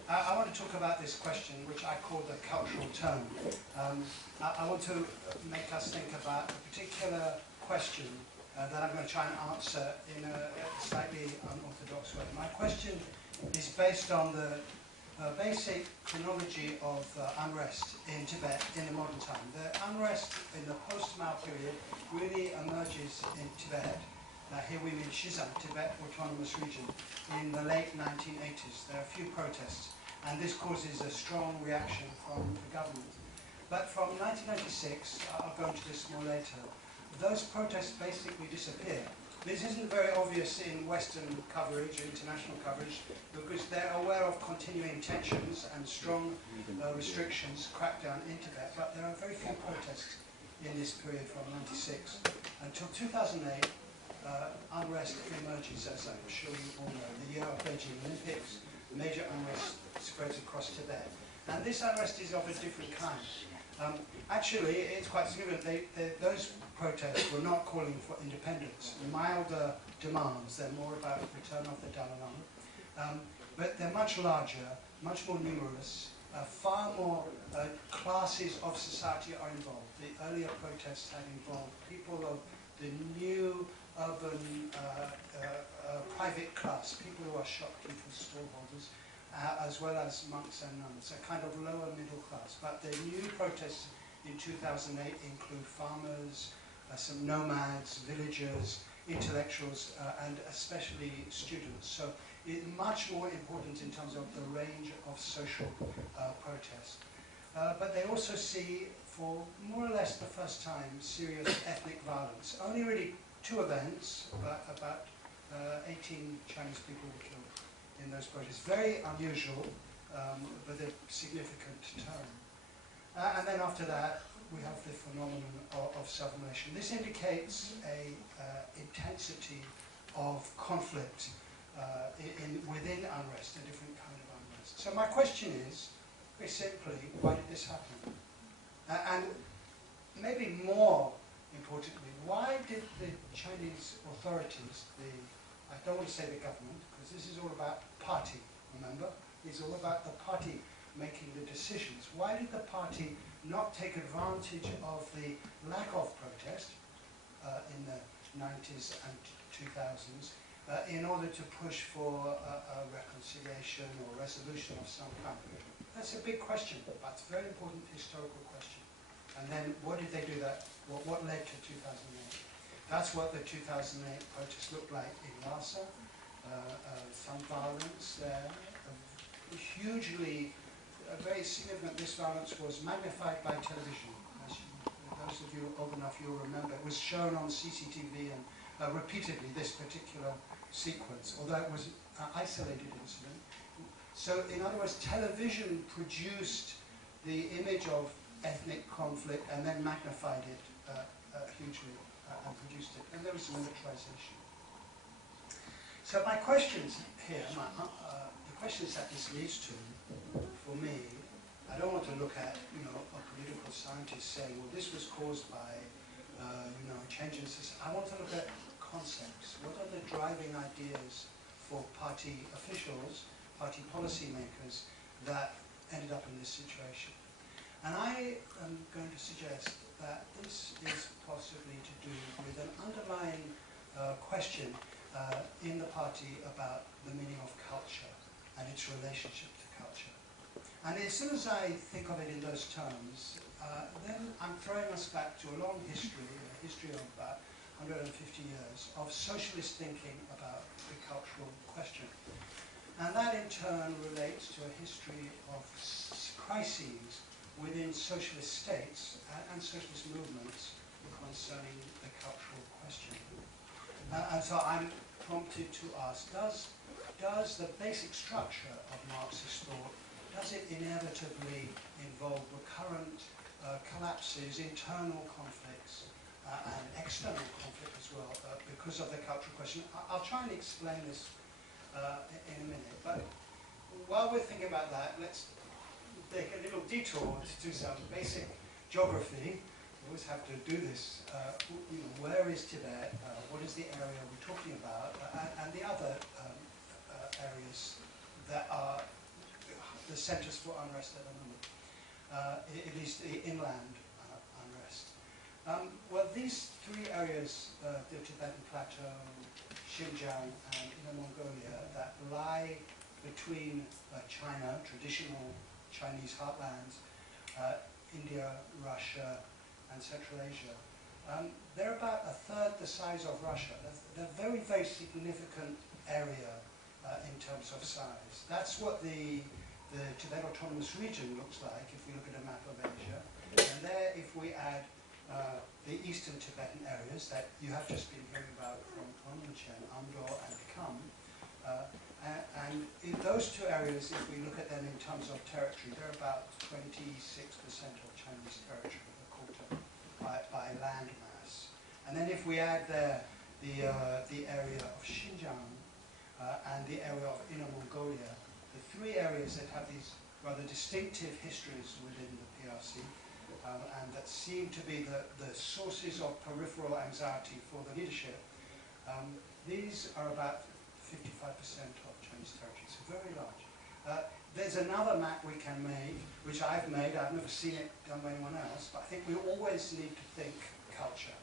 I want to talk about this question, which I call the cultural tone. I want to make us think about a particular question that I'm going to try and answer in a slightly unorthodox way. My question is based on the basic chronology of unrest in Tibet in the modern time. The unrest in the post-Mao period really emerges in Tibet. Here we mean Xizang, Tibet Autonomous Region, in the late 1980s. There are a few protests, and this causes a strong reaction from the government. But from 1996, I'll go into this more later, those protests basically disappear. This isn't very obvious in Western coverage, international coverage, because they're aware of continuing tensions and strong restrictions, crackdown in Tibet, but there are very few protests in this period from 96 until 2008. Unrest emerges, as I'm sure you all know. The year of Beijing Olympics, major unrest spreads across Tibet. And this unrest is of a different kind. Actually, it's quite significant. Those protests were not calling for independence. Milder demands, they're more about the return of the Dalai Lama. But they're much larger, much more numerous, far more classes of society are involved. The earlier protests had involved people of the new urban private class, people who are shopkeepers, stallholders, as well as monks and nuns, a kind of lower middle class. But the new protests in 2008 include farmers, some nomads, villagers, intellectuals, and especially students. So it's much more important in terms of the range of social protest. But they also see, for more or less the first time, serious ethnic violence. Only really 2 events, but about 18 Chinese people were killed in those protests. Very unusual, but a significant turn. And then after that, we have the phenomenon of sublimation. This indicates a intensity of conflict within unrest, a different kind of unrest. So my question is, very simply, why did this happen? And maybe more importantly, why did the Chinese authorities, I don't want to say the government, because this is all about party, remember? It's all about the party making the decisions. Why did the party not take advantage of the lack of protest in the 90s and 2000s in order to push for a reconciliation or resolution of some kind? That's a big question, but it's a very important historical question. And then what did they do that? What led to 2008? That's what the 2008 protests looked like in Lhasa. Some violence there. Hugely, very significant. This violence was magnified by television. As those of you old enough, you'll remember. It was shown on CCTV and repeatedly, this particular sequence, although it was an isolated incident. So, in other words, television produced the image of ethnic conflict and then magnified it hugely and produced it. And there was some militarization. So my questions here, the questions that this leads to, for me, I don't want to look at, a political scientist saying, well, this was caused by, a change in society. I want to look at concepts. What are the driving ideas for party officials, party policymakers that ended up in this situation? And I am going to suggest that this is possibly to do with an underlying question in the party about the meaning of culture and its relationship to culture. And as soon as I think of it in those terms, then I'm throwing us back to a long history, a history of about 150 years of socialist thinking about the cultural question. And that in turn relates to a history of crises within socialist states and socialist movements concerning the cultural question. And so I'm prompted to ask, does the basic structure of Marxist thought, does it inevitably involve recurrent collapses, internal conflicts, and external conflict as well, because of the cultural question? I'll try and explain this in a minute, but while we're thinking about that, let's take a little detour to do some basic geography. We always have to do this. Where is Tibet? What is the area we're talking about? And the other areas that are the centers for unrest at the moment, at least the inland unrest. Well, these three areas, the Tibetan Plateau, Xinjiang, and Inner Mongolia, that lie between China, traditional Chinese heartlands, India, Russia, and Central Asia. They're about a third the size of Russia. They're a very, very significant area in terms of size. That's what the Tibet Autonomous Region looks like if we look at a map of Asia. And there, if we add the eastern Tibetan areas that you have just been hearing about from Rinchen, Amdo, and Kham, and in those two areas, if we look at them in terms of territory, they're about 26% of Chinese territory, a quarter, by land mass. And then if we add there the area of Xinjiang and the area of Inner Mongolia, the three areas that have these rather distinctive histories within the PRC, and that seem to be the sources of peripheral anxiety for the leadership, these are about 55% of Chinese territory, so very large. There's another map we can make, which I've made. I've never seen it done by anyone else, but I think we always need to think culture.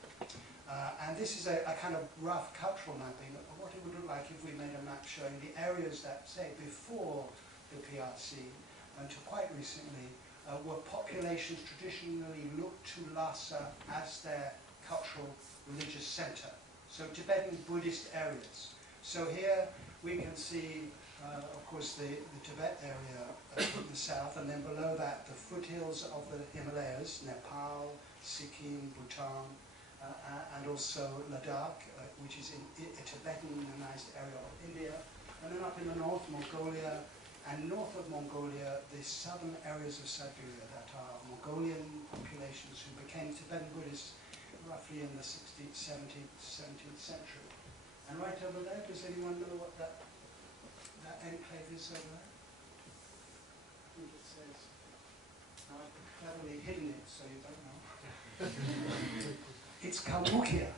And this is a kind of rough cultural mapping of what it would look like if we made a map showing the areas that, say, before the PRC, until quite recently, where populations traditionally looked to Lhasa as their cultural religious center. So Tibetan Buddhist areas. So here we can see, of course, the Tibet area in the south, and then below that the foothills of the Himalayas, Nepal, Sikkim, Bhutan, and also Ladakh, which is a Tibetanized area of India. And then up in the north, Mongolia, and north of Mongolia, the southern areas of Siberia that are Mongolian populations who became Tibetan Buddhists roughly in the 16th, 17th century. And right over there, does anyone know what that enclave is over there? I think it says, I've cleverly hidden it so you don't know. It's Kalmykia.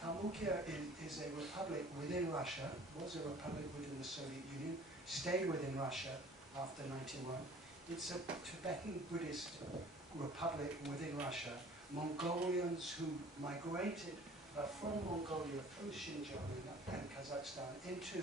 Kalmykia is a republic within Russia, was a republic within the Soviet Union, stayed within Russia after 1991. It's a Tibetan Buddhist republic within Russia. Mongolians who migrated from Mongolia through Xinjiang and Kazakhstan into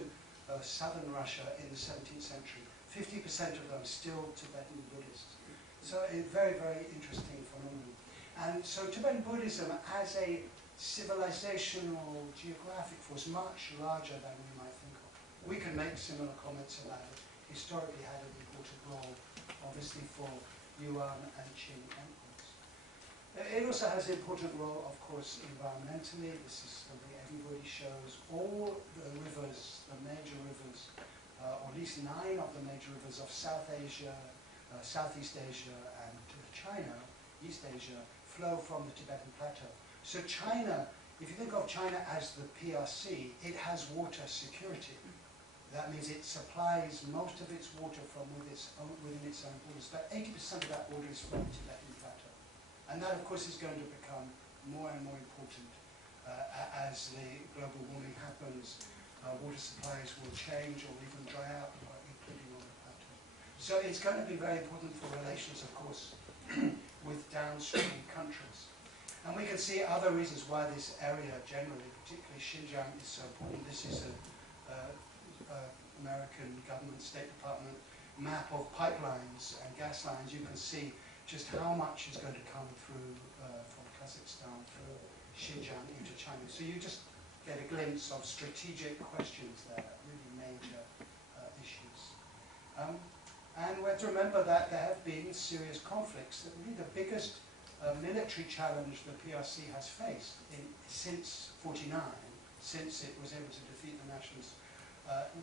southern Russia in the 17th century. 50% of them still Tibetan Buddhists. So a very, very interesting phenomenon. And so Tibetan Buddhism as a civilizational geographic force much larger than we might think of. We can make similar comments about it. Historically had an important role, obviously, for Yuan and Qing emperors. It also has an important role, of course, environmentally. This is something everybody shows. All the rivers, the major rivers, or at least 9 of the major rivers of South Asia, Southeast Asia, and China, East Asia, flow from the Tibetan Plateau. So China, if you think of China as the PRC, it has water security. That means it supplies most of its water from within its own borders. But 80% of that water is from the Tibetan Plateau. And that, of course, is going to become more and more important as the global warming happens. Water supplies will change or even dry out, including on the plateau. So it's going to be very important for relations, of course, with downstream countries. And we can see other reasons why this area generally, particularly Xinjiang, is so important. This is an American government, State Department map of pipelines and gas lines, you can see just how much is going to come through from Kazakhstan through Xinjiang into China. So you just get a glimpse of strategic questions there, really major issues. And we have to remember that there have been serious conflicts. That really the biggest military challenge the PRC has faced since '49, since it was able to defeat the nationalists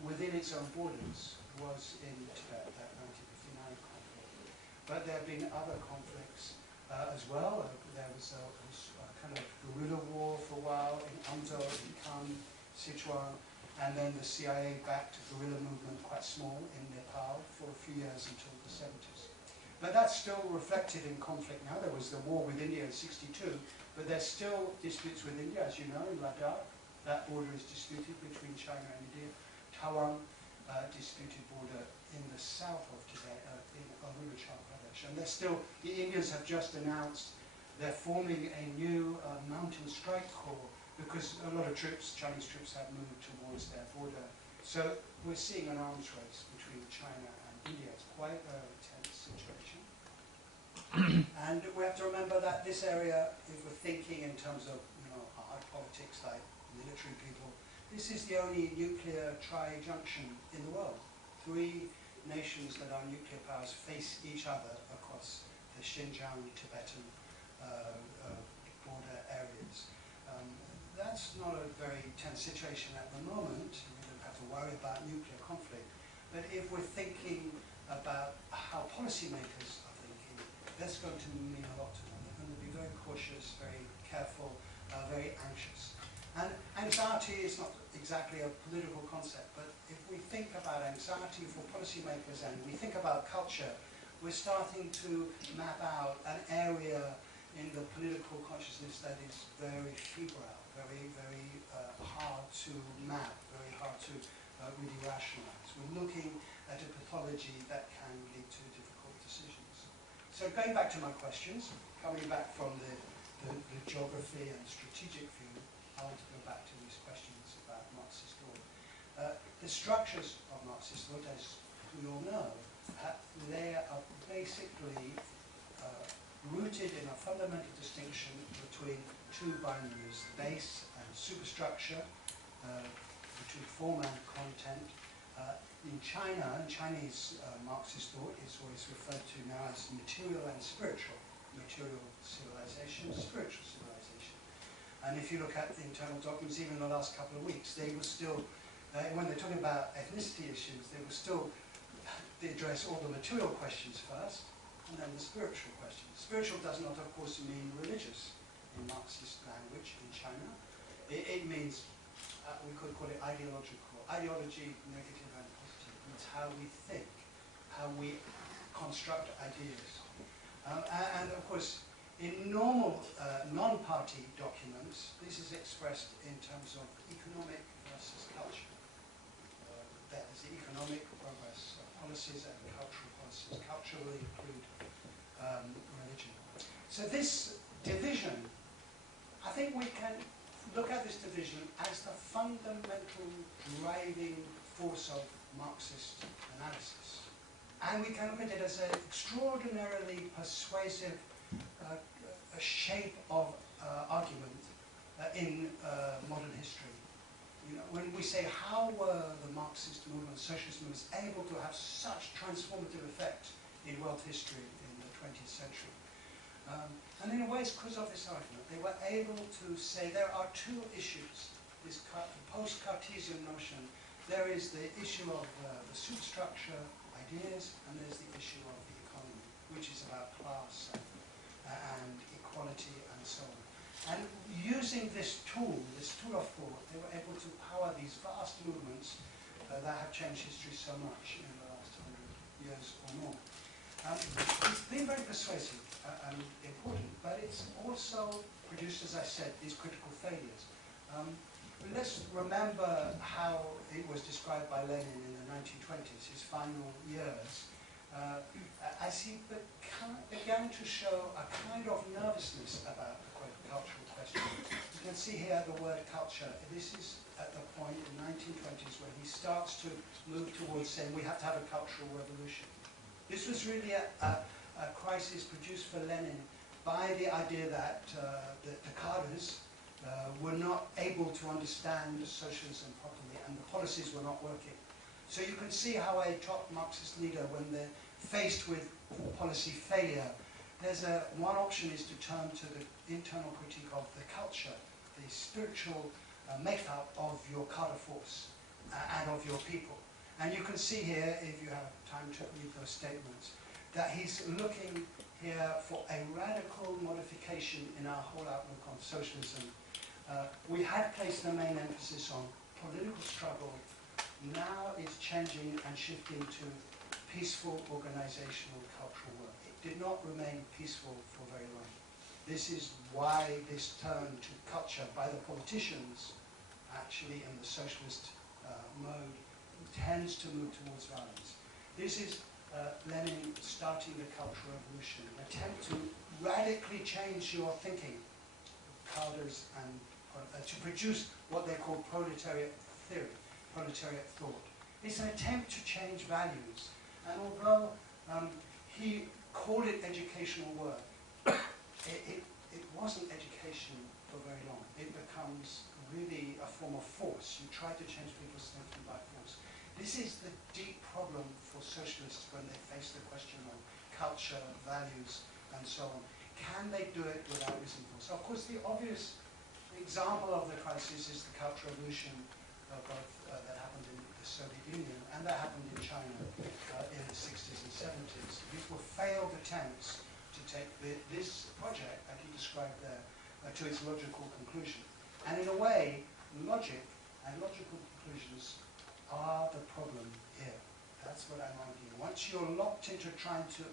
within its own borders, was in Tibet, that 1959 conflict. But there have been other conflicts as well. There was a kind of guerrilla war for a while in Amdo, in Khan, Sichuan, and then the CIA-backed guerrilla movement, quite small, in Nepal for a few years until the 70s. But that's still reflected in conflict now. There was the war with India in '62, but there's still disputes with India, as you know, in Ladakh. That border is disputed between China and India. Tawang, disputed border in the south of Tibet, in Arunachal Pradesh. And there's still, the Indians have just announced they're forming a new mountain strike corps, because a lot of troops, Chinese troops, have moved towards their border. So we're seeing an arms race between China and India. It's quite a tense situation. And we have to remember that this area, if we're thinking in terms of hard politics like military people, this is the only nuclear tri-junction in the world. 3 nations that are nuclear powers face each other across the Xinjiang, Tibetan border areas. That's not a very tense situation at the moment. We don't have to worry about nuclear conflict. But if we're thinking about how policymakers are thinking, that's going to mean a lot to them. They're going to be very cautious, very careful, very anxious. And anxiety is not exactly a political concept, but if we think about anxiety for policymakers and we think about culture, we're starting to map out an area in the political consciousness that is very febrile, very, very hard to map, very hard to really rationalize. We're looking at a pathology that can lead to difficult decisions. So going back to my questions, coming back from the geography and strategic view, I want to go back to these questions about Marxist thought. The structures of Marxist thought, as we all know, they are basically rooted in a fundamental distinction between 2 binaries, base and superstructure, between form and content. In China, and Chinese Marxist thought is always referred to now as material and spiritual. Material civilization, spiritual civilization. And if you look at the internal documents, even in the last couple of weeks, they were still, when they're talking about ethnicity issues, they address all the material questions first, and then the spiritual questions. Spiritual does not, of course, mean religious in Marxist language in China. It means, we could call it ideological. Ideology, negative and positive, means how we think, how we construct ideas. And of course, in normal non-party documents, this is expressed in terms of economic versus culture. That is the economic progress policies and cultural policies. Culture will include religion. So this division, I think we can look at this division as the fundamental driving force of Marxist analysis. And we can look at it as an extraordinarily persuasive shape of argument in modern history. When we say how were the Marxist movement, socialist movements able to have such transformative effect in world history in the 20th century. And in a way it's because of this argument. They were able to say there are 2 issues, this post-Cartesian notion. There is the issue of the superstructure ideas, and there's the issue of the economy, which is about class and equality and so on. And using this tool of thought, they were able to power these vast movements that have changed history so much in the last 100 years or more. It's been very persuasive and important, but it's also produced, as I said, these critical failures. Let's remember how it was described by Lenin in the 1920s, his final years, as he began to show a kind of nervousness about the cultural question. You can see here the word culture. This is at the point in the 1920s when he starts to move towards saying we have to have a cultural revolution. This was really a crisis produced for Lenin by the idea that the cadres were not able to understand socialism properly and the policies were not working. So you can see how a top Marxist leader, when they're faced with policy failure, one option is to turn to the internal critique of the culture, the spiritual makeup of your cadre force and of your people. And you can see here, if you have time to read those statements, that he's looking here for a radical modification in our whole outlook on socialism. We had placed the main emphasis on political struggle. Now it's changing and shifting to peaceful organizational cultural work. It did not remain peaceful for very long. This is why this turn to culture by the politicians, actually in the socialist mode, tends to move towards violence. This is Lenin starting the Cultural Revolution, an attempt to radically change your thinking, cadres, and to produce what they call proletariat theory, proletariat thought. It's an attempt to change values, and although he called it educational work, it wasn't education for very long. It becomes really a form of force. You try to change people's thinking by force. This is the deep problem for socialists when they face the question of culture, values, and so on. Can they do it without using force? So of course, the obvious example of the crisis is the Cultural Revolution that happened in the Soviet Union, and that happened in China in the 60s and 70s. These were failed attempts to take this project that he described there to its logical conclusion. And in a way, logic and logical conclusions are the problem here. That's what I'm arguing. Once you're locked into trying to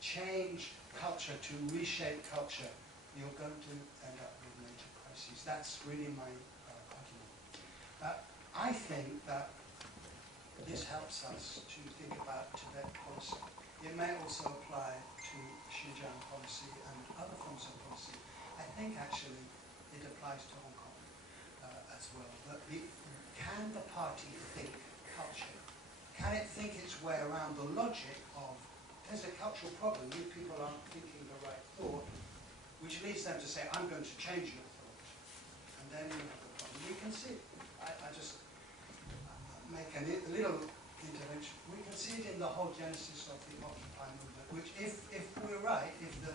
change culture, to reshape culture, you're going to end up with major crises. That's really my argument. I think that this helps us to think about Tibet policy. It may also apply to Xinjiang policy and other forms of policy. I think actually it applies to Hong Kong as well. But can the party think culture? Can it think its way around the logic of there's a cultural problem, you people aren't thinking the right thought, which leads them to say, I'm going to change your thought. And then we have the problem. We can see it. I just make a little intervention. We can see it in the whole genesis of the Occupy movement, which if we're right, if the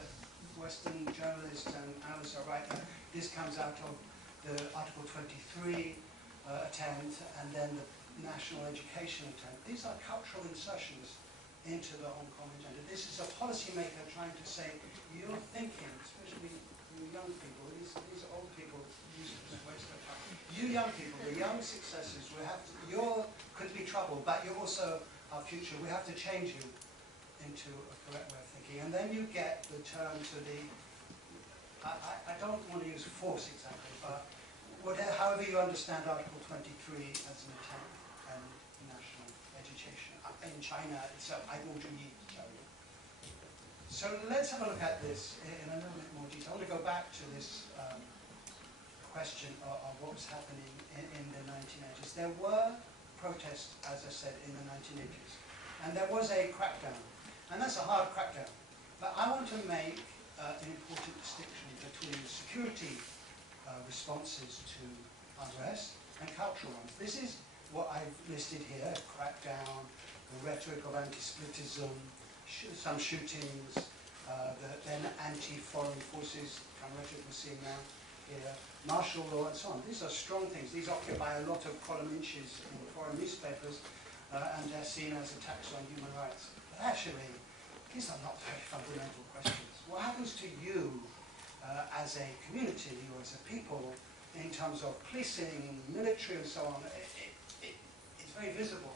Western journalists and analysts are right, this comes out of the Article 23 attempt and then the national education attempt. These are cultural insertions into the Hong Kong agenda. This is a policymaker trying to say, you're thinking, especially you young people, these old people use this waste of time. You young people, the young successors, you're could be trouble, but you're also our future. We have to change you into a correct way of thinking. And then you get the turn to the, I don't want to use force exactly, but however you understand Article 23 as an attempt and national education. In China itself, so let's have a look at this in a little bit more detail. I want to go back to this question of what was happening in the 1980s. There were protests, as I said, in the 1980s. And there was a crackdown. And that's a hard crackdown. But I want to make an important distinction between security responses to unrest and cultural ones. This is what I've listed here: crackdown, the rhetoric of anti-Splitism, some shootings, then anti-foreign forces, kind of rhetoric we're seeing now here, martial law and so on. These are strong things. These occupy a lot of column inches in foreign newspapers and they're seen as attacks on human rights. But actually, these are not very fundamental questions. What happens to you as a community or as a people in terms of policing, military and so on, it's very visible.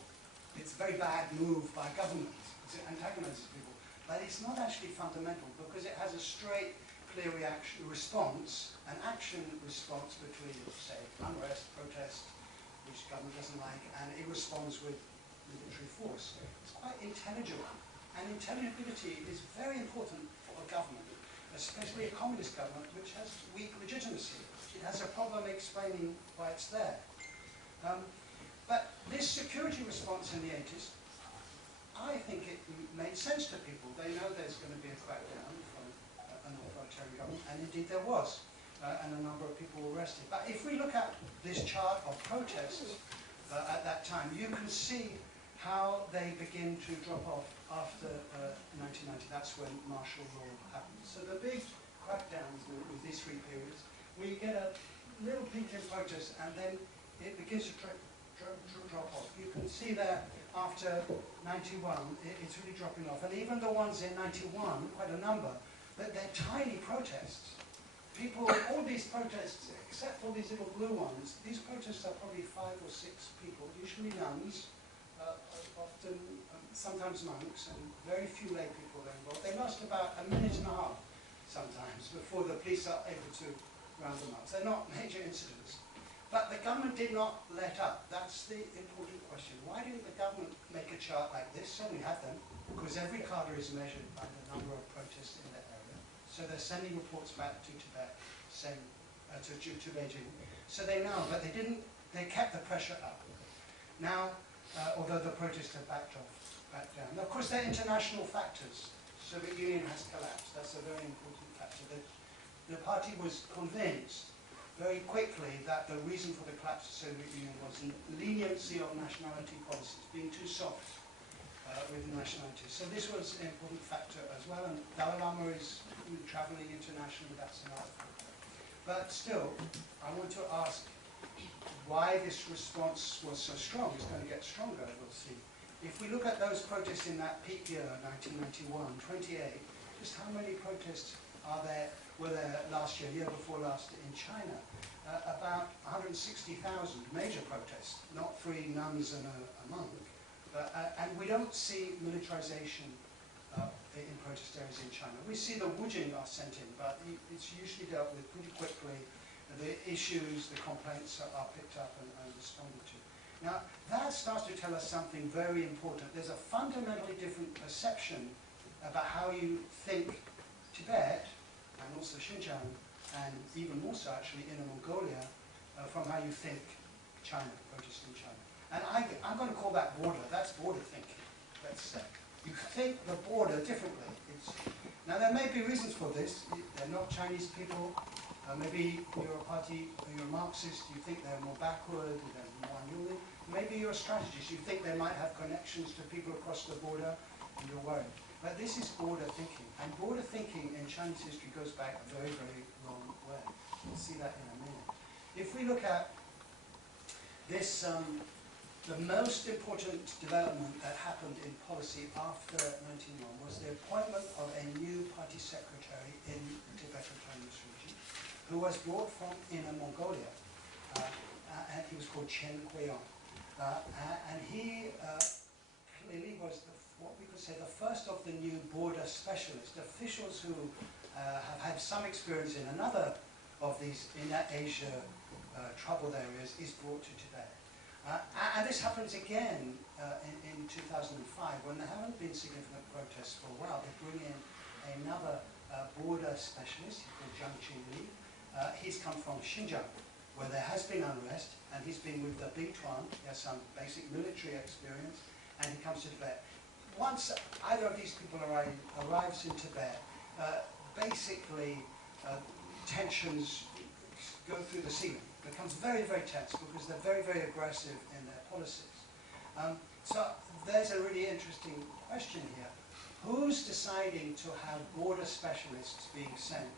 It's a very bad move by government. It antagonizes people. But it's not actually fundamental because it has a straight, clear response, an action response between, say, unrest, protest, which government doesn't like, and it responds with military force. It's quite intelligible. And intelligibility is very important for a government, especially a communist government which has weak legitimacy. It has a problem explaining why it's there. But this security response in the 80s, I think it made sense to people. They know there's going to be a crackdown from an authoritarian government, and indeed there was, and a number of people were arrested. But if we look at this chart of protests at that time, you can see how they begin to drop off after 1990. That's when martial law happened. So the big crackdowns with these three periods, we get a little peak in protest, and then it begins to drop off. You can see there after 91, it's really dropping off. And even the ones in 91, quite a number, but they're tiny protests. People, all these protests, except for these little blue ones, these protests are probably 5 or 6 people, usually nuns, often, sometimes monks, and very few lay people are involved. They last about a minute and a half sometimes before the police are able to round them up. So they're not major incidents. But the government did not let up. That's the important question. Why didn't the government make a chart like this? Certainly had them, because every cadre is measured by the number of protests in that area. So they're sending reports back to Tibet, saying, to Beijing. So they know, but they didn't, they kept the pressure up. Now, although the protests have backed down. Now, of course, there are international factors. Soviet Union has collapsed. That's a very important factor. The party was convinced very quickly that the reason for the collapse of the Soviet Union was leniency of nationality policies, being too soft with nationalities. So this was an important factor as well, and Dalai Lama is traveling internationally, that's another factor. But still, I want to ask why this response was so strong. It's going to get stronger, we'll see. If we look at those protests in that peak year, 1991, 28, just how many protests were there last year, year before last, in China? About 160,000 major protests, not 3 nuns and a monk. And we don't see militarization in protest areas in China. We see the Wujing are sent in, but it's usually dealt with pretty quickly. The issues, the complaints are picked up and responded to. Now, that starts to tell us something very important. There's a fundamentally different perception about how you think Tibet, and also Xinjiang, and even more so actually Inner Mongolia, from how you think China, protest in China. And I'm going to call that border. That's border thinking, let's say. You think the border differently. Now, there may be reasons for this. They're not Chinese people. Maybe you're a party, you're a Marxist, you think they're more backward, they're more unruly. Maybe you're a strategist, you think they might have connections to people across the border, and you're worried. But this is border thinking. And border thinking in Chinese history goes back a very, very long way. We'll see that in a minute. If we look at this, the most important development that happened in policy after 1991 was the appointment of a new party secretary in the Tibetan Autonomous Region, who was brought from Inner Mongolia, and he was called Chen Huiyong. And he clearly was what we could say the first of the new border specialists, officials who have had some experience in another of these inner Asia troubled areas, is brought to Tibet. And this happens again in 2005, when there haven't been significant protests for a while. They bring in another border specialist, called Zhang Qinli. He's come from Xinjiang, where there has been unrest, and he's been with the Bituan. He has some basic military experience, and he comes to Tibet. Once either of these people arrives in Tibet, basically tensions go through the ceiling. It becomes very, very tense because they're very, very aggressive in their policies. So there's a really interesting question here. Who's deciding to have border specialists being sent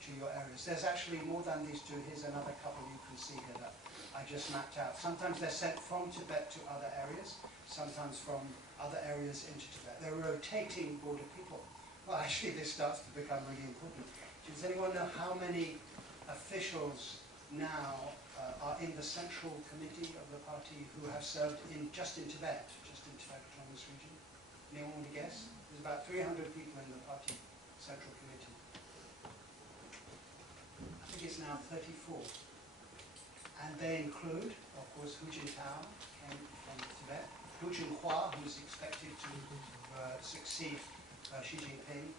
to your areas? There's actually more than these two. Here's another couple you can see here that I just mapped out. Sometimes they're sent from Tibet to other areas, sometimes from other areas into Tibet. They're rotating border people. Well, actually, this starts to become really important. Does anyone know how many officials now are in the central committee of the party who have served just in Tibet Autonomous Region? Anyone want to guess? There's about 300 people in the party central committee. I think it's now 34. And they include, of course, Hu Jintao, came from Tibet, Hu Junhua, who's expected to succeed Xi Jinping,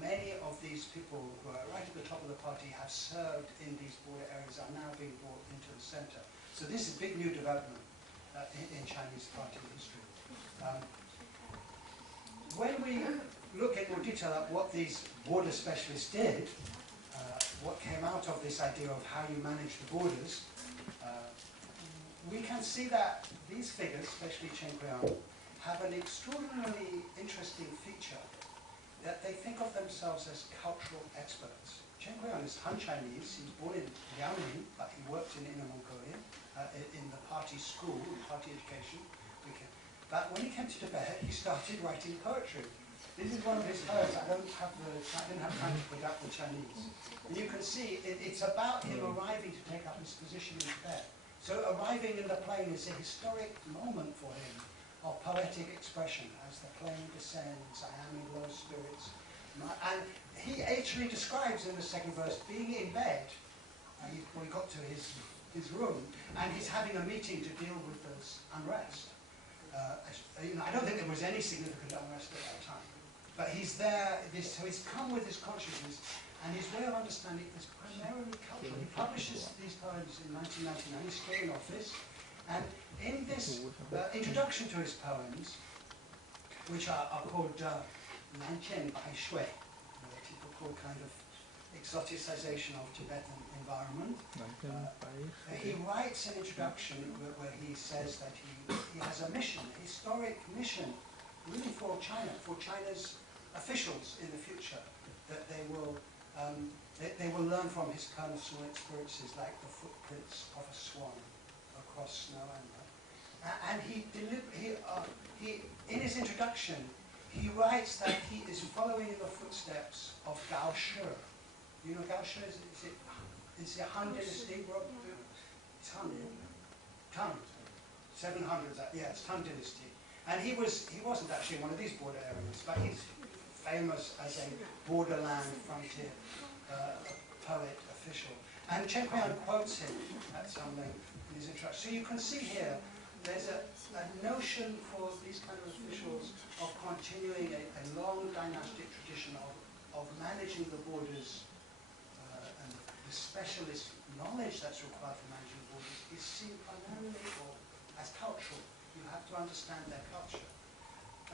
Many of these people who are right at the top of the party have served in these border areas, are now being brought into the center. So this is a big new development in Chinese party history. When we look in more detail at what these border specialists did, what came out of this idea of how you manage the borders, we can see that these figures, especially Chen Qian, have an extraordinarily interesting feature, that they think of themselves as cultural experts. Chen Qian is Han Chinese. He was born in Liaoning, but he worked in Inner Mongolia, in the party school, in party education. But when he came to Tibet, he started writing poetry. This is one of his poems. I didn't have time to put up the Chinese. And you can see it's about him arriving to take up his position in Tibet. So arriving in the plain is a historic moment for him of poetic expression as the plane descends. I am in low spirits. And he actually describes in the second verse being in bed. When he got to his room, and he's having a meeting to deal with this unrest. I don't think there was any significant unrest at that time. But he's there, so he's come with his consciousness, and his way of understanding is primarily cultural. He publishes these poems in 1999, he's still in office. And in this introduction to his poems, which are called Rinchen Prof, a typical kind of exoticization of Tibetan environment, he writes an introduction where he says that he has a mission, a historic mission, really for China's officials in the future, that they will learn from his personal experiences, like the footprints of a swan across snow and in his introduction, he writes that he is following in the footsteps of Gao Shi. You know Gao Shi? Is it Han Dynasty? It's Han. 700s. Yeah, it's Han Dynasty. And he wasn't actually in one of these border areas, but he's famous as a borderland frontier poet official. And Chen Qian quotes him at some length in his introduction. So you can see here, there's a notion for these kind of officials of continuing a long dynastic tradition of managing the borders, and the specialist knowledge that's required for managing the borders is seen primarily as cultural. You have to understand their culture.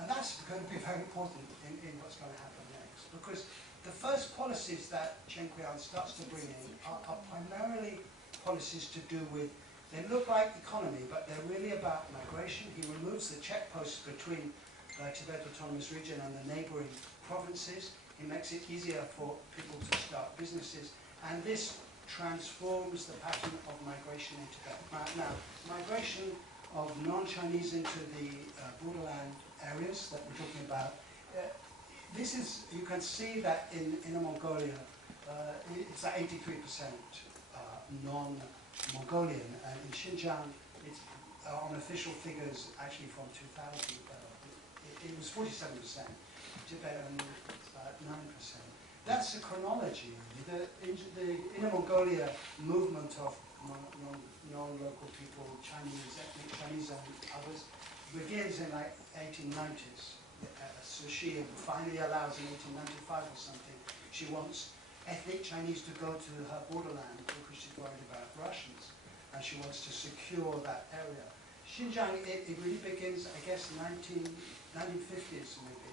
And that's going to be very important in what's going to happen next, because the first policies that Chen Qian starts to bring in are primarily policies to do with, they look like economy, but they're really about migration. He removes the checkposts between the Tibet Autonomous Region and the neighboring provinces. He makes it easier for people to start businesses. And this transforms the pattern of migration in Tibet. Now, migration of non-Chinese into the borderland areas that we're talking about, this is, you can see that in Inner Mongolia, it's at 83% non-Mongolian. And in Xinjiang, it's on official figures, actually from 2000, it was 47%. Tibetan, 9%. That's the chronology. The Inner Mongolia movement of non-local people, Chinese, ethnic Chinese and others, begins in like 1890s. So she finally allows in 1895 or something, she wants ethnic Chinese to go to her borderland because she's worried about Russians, and she wants to secure that area. Xinjiang, it really begins, I guess, 1950s maybe,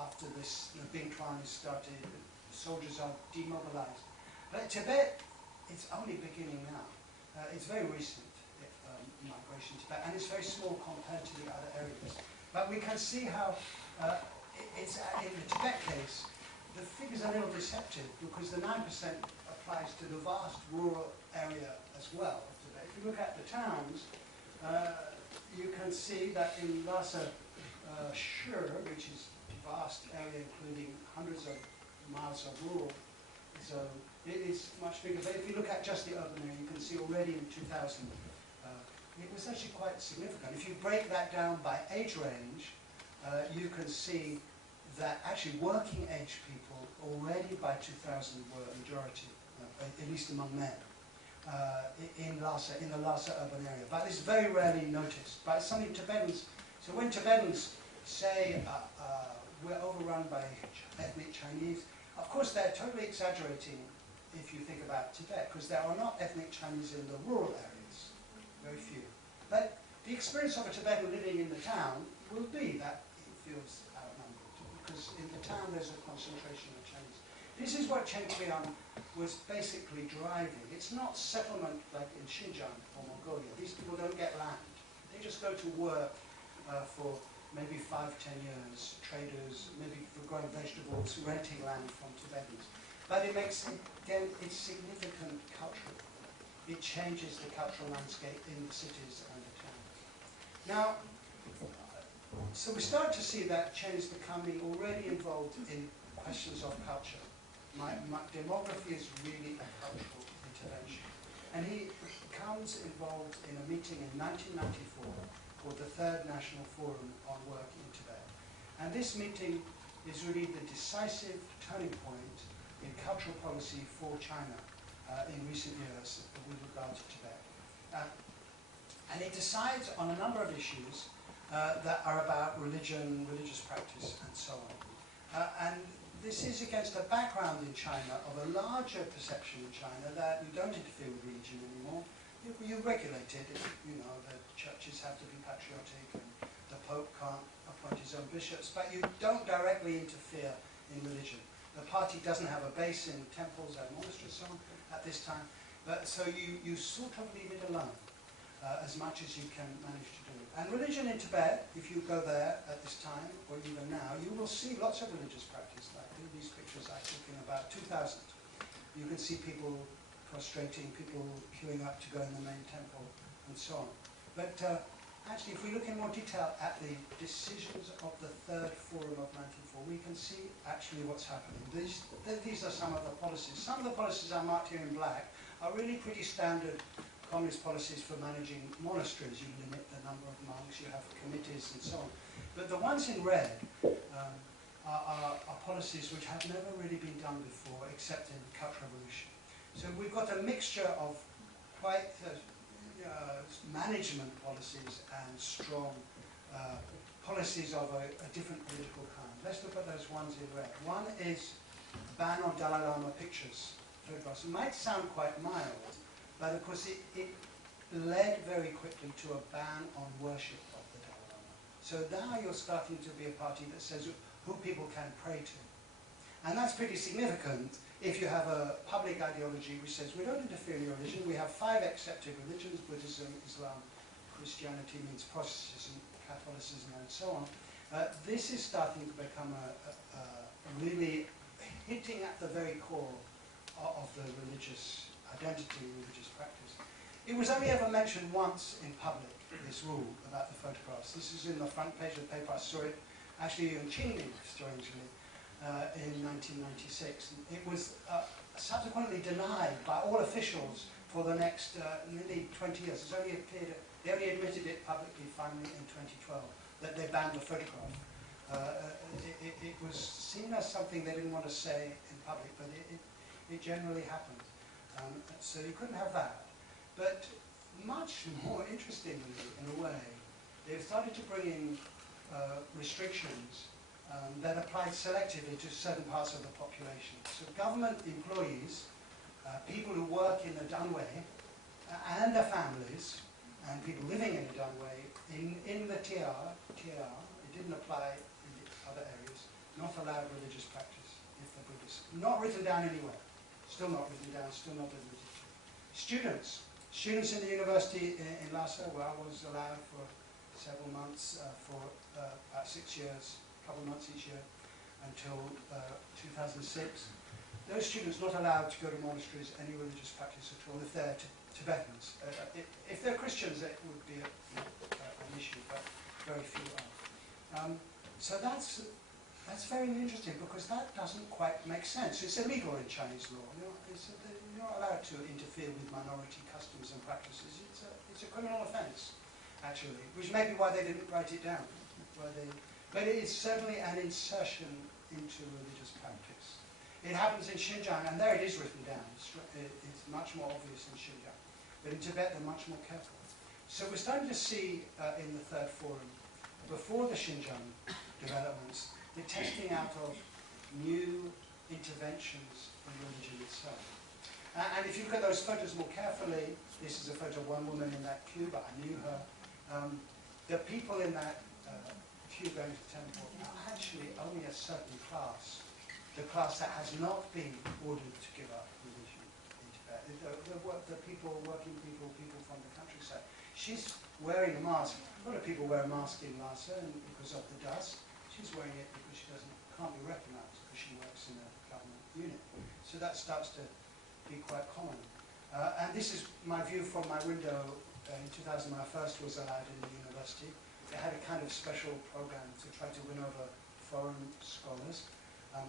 after this, the Bing Tuan is started, the soldiers are demobilized. But Tibet, it's only beginning now. It's very recent, migration to Tibet, and it's very small compared to the other areas. But we can see how it's in the Tibet case, the figures are a little deceptive because the 9% applies to the vast rural area as well of Tibet. If you look at the towns, you can see that in Lhasa Shur, which is a vast area including hundreds of miles of rural, so it is much bigger. But if you look at just the urban area, you can see already in 2000, it was actually quite significant. If you break that down by age range, you can see that actually working age people already by 2000 were a majority, at least among men, in the Lhasa urban area. But it's very rarely noticed. But it's something Tibetans So when Tibetans say we're overrun by ethnic Chinese, of course they're totally exaggerating if you think about Tibet, because there are not ethnic Chinese in the rural areas, very few. But the experience of a Tibetan living in the town will be that he feels outnumbered, because in the town there's a concentration of Chinese. This is what Chen Qian was basically driving. It's not settlement like in Xinjiang or Mongolia. These people don't get land. They just go to work for maybe 5-10 years, traders, maybe for growing vegetables, renting land from Tibetans. But it makes, again, it's significant culturally. It changes the cultural landscape in the cities and the towns. Now, so we start to see that Chen is becoming already involved in questions of culture. My demography is really a cultural intervention. And he becomes involved in a meeting in 1994 called the Third National Forum on Work in Tibet. And this meeting is really the decisive turning point in cultural policy for China in recent years with regard to Tibet. And it decides on a number of issues that are about religion, religious practice, and so on. And this is against a background in China of a larger perception in China that you don't interfere with religion anymore. You regulate it. You know, the churches have to be patriotic, and the Pope can't appoint his own bishops, but you don't directly interfere in religion. The party doesn't have a base in temples and monasteries and so on at this time, but so you sort of leave it alone as much as you can manage to do. And religion in Tibet, if you go there at this time, or even now, you will see lots of religious practice. Like these pictures I'm talking about, 2000. You can see people prostrating, people queuing up to go in the main temple, and so on. But actually, if we look in more detail at the decisions of the Third Forum of 1994, we can see actually what's happening. These are some of the policies. Some of the policies are marked here in black are really pretty standard communist policies for managing monasteries. You limit the number of monks, you have committees, and so on. But the ones in red are policies which have never really been done before, except in the Cultural Revolution. So we've got a mixture of quite management policies and strong policies of a different political kind. Let's look at those ones in red. One is ban on Dalai Lama pictures, photographs. It might sound quite mild, but of course it led very quickly to a ban on worship of the Dalai Lama. So now you're starting to be a party that says who people can pray to. And that's pretty significant if you have a public ideology which says we don't interfere in your religion, we have 5 accepted religions, Buddhism, Islam, Christianity means Protestantism, Catholicism, and so on. This is starting to become a really hitting at the very core of the religious identity, religious practice. It was only ever mentioned once in public, this rule about the photographs. This is in the front page of the paper. I saw it actually in Qingling, strangely, in 1996. It was subsequently denied by all officials for the next nearly 20 years. It's only appeared, they only admitted it publicly finally in 2012, that they banned the photograph. It was seen as something they didn't want to say in public, but it generally happened. So you couldn't have that. But much more interestingly, in a way, they've started to bring in restrictions that applied selectively to certain parts of the population. So government employees, people who work in the Dunway, and their families, and people living in the Dunway, in the TR, it didn't apply in the other areas, not allowed religious practice if they're Buddhist. Not written down anywhere. Still not written down, still not admitted to. Students in the university in Lhasa, where I was allowed for several months, for about 6 years, a couple of months each year, until 2006. Those students not allowed to go to monasteries, any religious practice at all, if they're Tibetans. If they're Christians, it would be an issue, but very few are. So that's very interesting, because that doesn't quite make sense. It's illegal in Chinese law. You're not allowed to interfere with minority customs and practices. It's a criminal offence, actually, which may be why they didn't write it down. But it is certainly an insertion into religious practice. It happens in Xinjiang, and there it is written down. It's much more obvious in Xinjiang. But in Tibet, they're much more careful. So we're starting to see in the Third Forum before the Xinjiang developments, the testing out of new interventions in religion itself. And if you look at those photos more carefully, this is a photo of one woman in that queue, but I knew her. The people in that queue going to the temple are actually only a certain class, the class that has not been ordered to give up religion in Tibet. The people, working people, people from the countryside. She's wearing a mask. A lot of people wear a mask in Lhasa and because of the dust. She's wearing it because she can't be recognized because she works in a government unit. So that starts to be quite common. And this is my view from my window. In 2000, when I first was allowed in the university, they had a kind of special program to try to win over foreign scholars.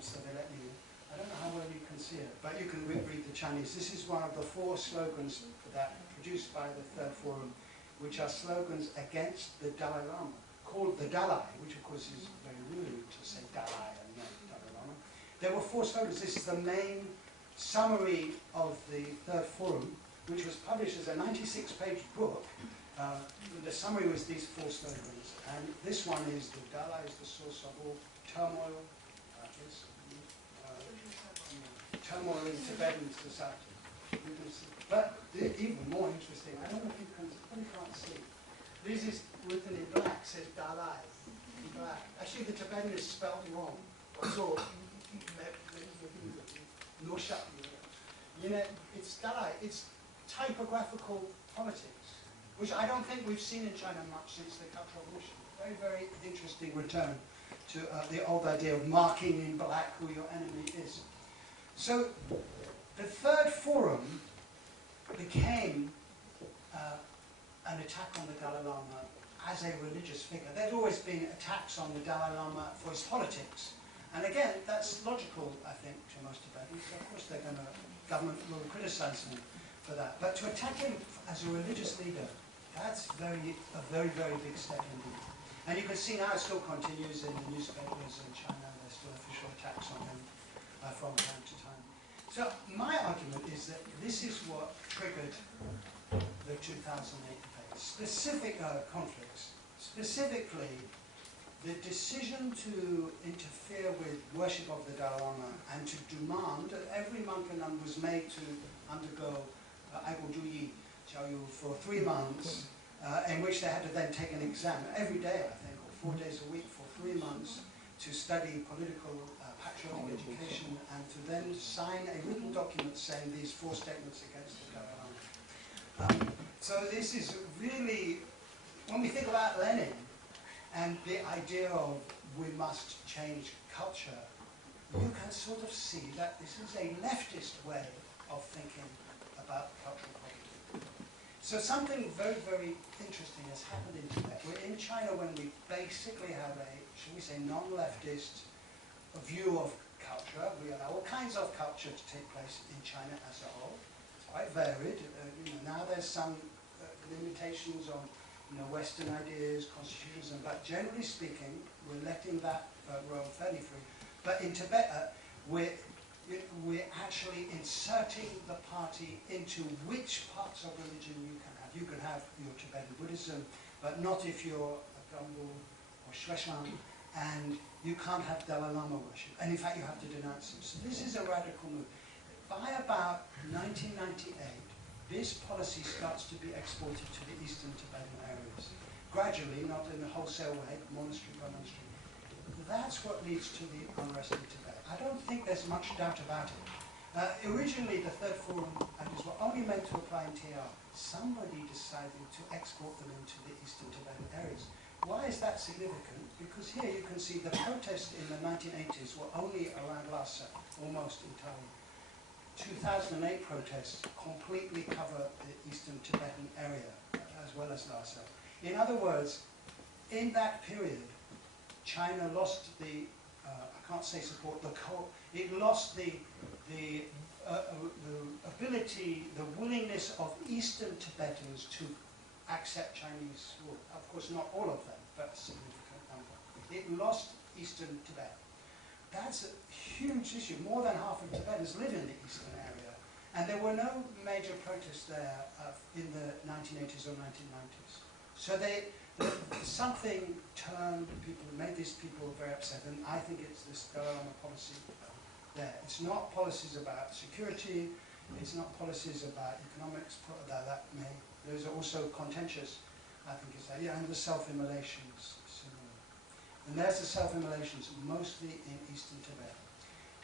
So they let me in. I don't know how well you can see it, but you can read the Chinese. This is one of the 4 slogans that produced by the Third Forum, which are slogans against the Dalai Lama, called the Dalai, which of course is very rude to say Dalai and not Dalai Lama. There were 4 slogans. This is the main summary of the Third Forum, which was published as a 96-page book. The summary was these 4 slogans, and this one is the Dalai is the source of all turmoil. Turmoil in Tibetan society. But even more interesting, I don't know if you can, probably can't see. This is written in black, says Dalai in black. Actually, the Tibetan is spelled wrong. So, no shut. You know, it's Dalai. It's typographical politics, which I don't think we've seen in China much since the Cultural Revolution. Very, very interesting return to the old idea of marking in black who your enemy is. So, the Third Forum became an attack on the Dalai Lama as a religious figure. There'd always been attacks on the Dalai Lama for his politics. And again, that's logical, I think, to most Tibetans. Of course, government will criticize him for that. But to attack him as a religious leader, that's a very, very big step indeed. And you can see now it still continues in the newspapers in China. There's still official attacks on him from time to time. So my argument is that this is what triggered the 2008 debate. Specific conflicts, specifically the decision to interfere with worship of the Dalai Lama and to demand that every monk and nun was made to undergo Aigojuyi for 3 months, in which they had to then take an exam every day, I think, or 4 days a week for 3 months to study political patriotic education and to then sign a written document saying these 4 statements against the Dalai Lama. So this is really, when we think about Lenin and the idea of we must change culture, you can sort of see that this is a leftist way of thinking about cultural problems. So something very, very interesting has happened in Tibet. We're in China when we basically have a, shall we say, non-leftist view of culture. We allow all kinds of culture to take place in China as a whole. It's quite varied. Now there's some limitations on Western ideas, constitutions, but generally speaking, we're letting that roam fairly free. But in Tibet, we're actually inserting the party into which parts of religion you can have. You can have your Tibetan Buddhism, but not if you're a Gumbo or Shweshan, and you can't have Dalai Lama worship. And in fact, you have to denounce him. So this is a radical move. By about 1998, this policy starts to be exported to the eastern Tibetan areas. Gradually, not in a wholesale way, but monastery by monastery. That's what leads to the unrest in Tibet. I don't think there's much doubt about it. Originally, the Third Forum ideas were only meant to apply in TR. Somebody decided to export them into the eastern Tibetan areas. Why is that significant? Because here you can see the protests in the 1980s were only around Lhasa, almost entirely. 2008 protests completely cover the eastern Tibetan area, as well as Lhasa. In other words, in that period, China lost the, I can't say support, it lost the ability, the willingness of Eastern Tibetans to accept Chinese rule. Of course, not all of them, but a significant number. It lost Eastern Tibet. That's a huge issue. More than half of Tibetans live in the eastern area. And there were no major protests there in the 1980s or 1990s. So the something turned people, made these people very upset, and I think it's this Dalai policy there. It's not policies about security, it's not policies about economics, those are also contentious, I think it's that, and the self-immolations. And there's the self-immolations, mostly in eastern Tibet.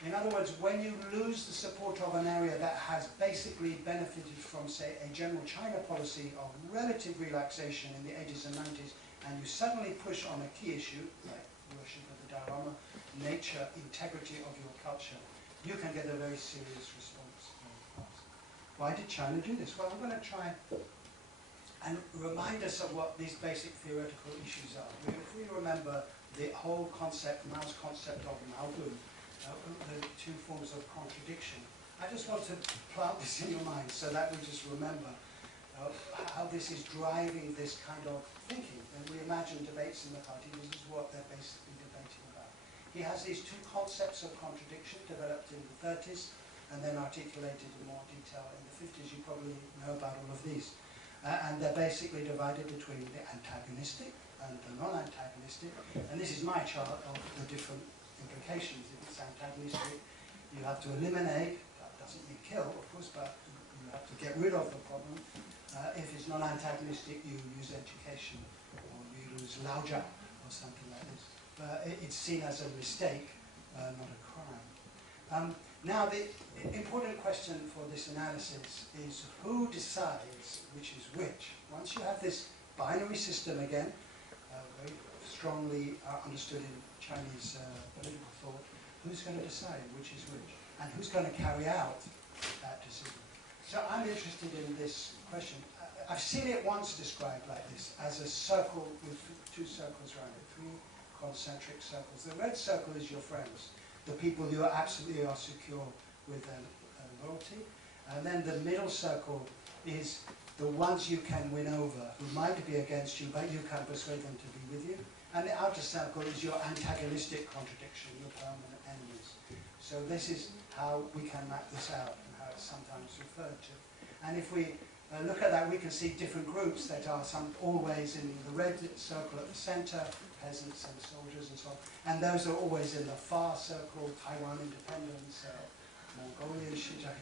In other words, when you lose the support of an area that has basically benefited from, say, a general China policy of relative relaxation in the 80s and 90s, and you suddenly push on a key issue, like worship of the Dalai Lama, nature, integrity of your culture, you can get a very serious response very fast. Why did China do this? Well, I'm going to try and remind us of what these basic theoretical issues are. If we remember the whole concept, Mao's concept of Maogun, the two forms of contradiction, I just want to plant this in your mind so that we just remember how this is driving this kind of thinking. And we imagine debates in the party, this is what they're basically debating about. He has these two concepts of contradiction developed in the 30s and then articulated in more detail in the 50s. You probably know about all of these. And they're basically divided between the antagonistic and the non-antagonistic. And this is my chart of the different implications. If it's antagonistic, you have to eliminate, that doesn't mean kill, of course, but you have to get rid of the problem. If it's non-antagonistic, you use education, or you use Laoja, or something like this. It's seen as a mistake, not a crime. Now, the important question for this analysis is who decides which is which? Once you have this binary system again, very strongly understood in Chinese political thought, who's going to decide which is which? And who's going to carry out that decision? So I'm interested in this question. I've seen it once described like this, as a circle with two circles around it, three concentric circles. The red circle is your friends, the people you absolutely are secure with their loyalty. And then the middle circle is the ones you can win over, who might be against you, but you can persuade them to be with you. And the outer circle is your antagonistic contradiction, your permanent enemies. So this is how we can map this out and how it's sometimes referred to. And if we look at that, we can see different groups that are always in the red circle at the center, peasants and soldiers and so on. And those are always in the far circle, Taiwan independence, Mongolian Xinjiang.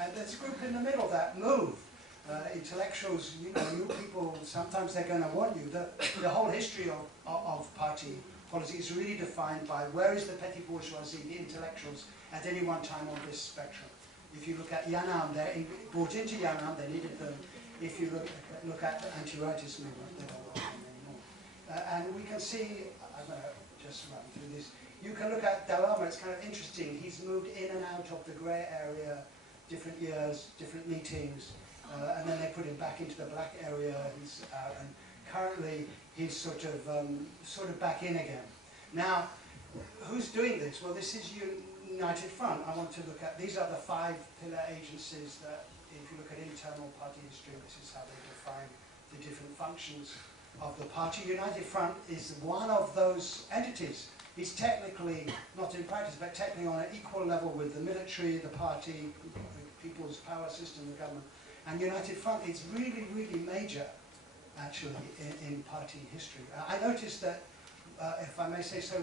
And there's a group in the middle that move. Intellectuals, you people, sometimes they're going to want you. The whole history of party policy is really defined by where is the petty bourgeoisie, the intellectuals, at any one time on this spectrum. If you look at Yan'an, they're brought into Yan'an, they needed them. If you look at the anti-rightist movement, they don't want them anymore. And we can see, I'm going to just run through this. You can look at Dalai Lama, it's kind of interesting. He's moved in and out of the grey area, different years, different meetings, and then they put him back into the black area. He's out, and currently he's sort of back in again. Now, who's doing this? Well, this is United Front. I want to look at, these are the 5 pillar agencies that, if you look at internal party history, this is how they define the different functions of the party. United Front is one of those entities. It's technically, not in practice, but technically on an equal level with the military, the party, the people's power system, the government. And United Front is really, really major, actually, in party history. I noticed that, if I may say so,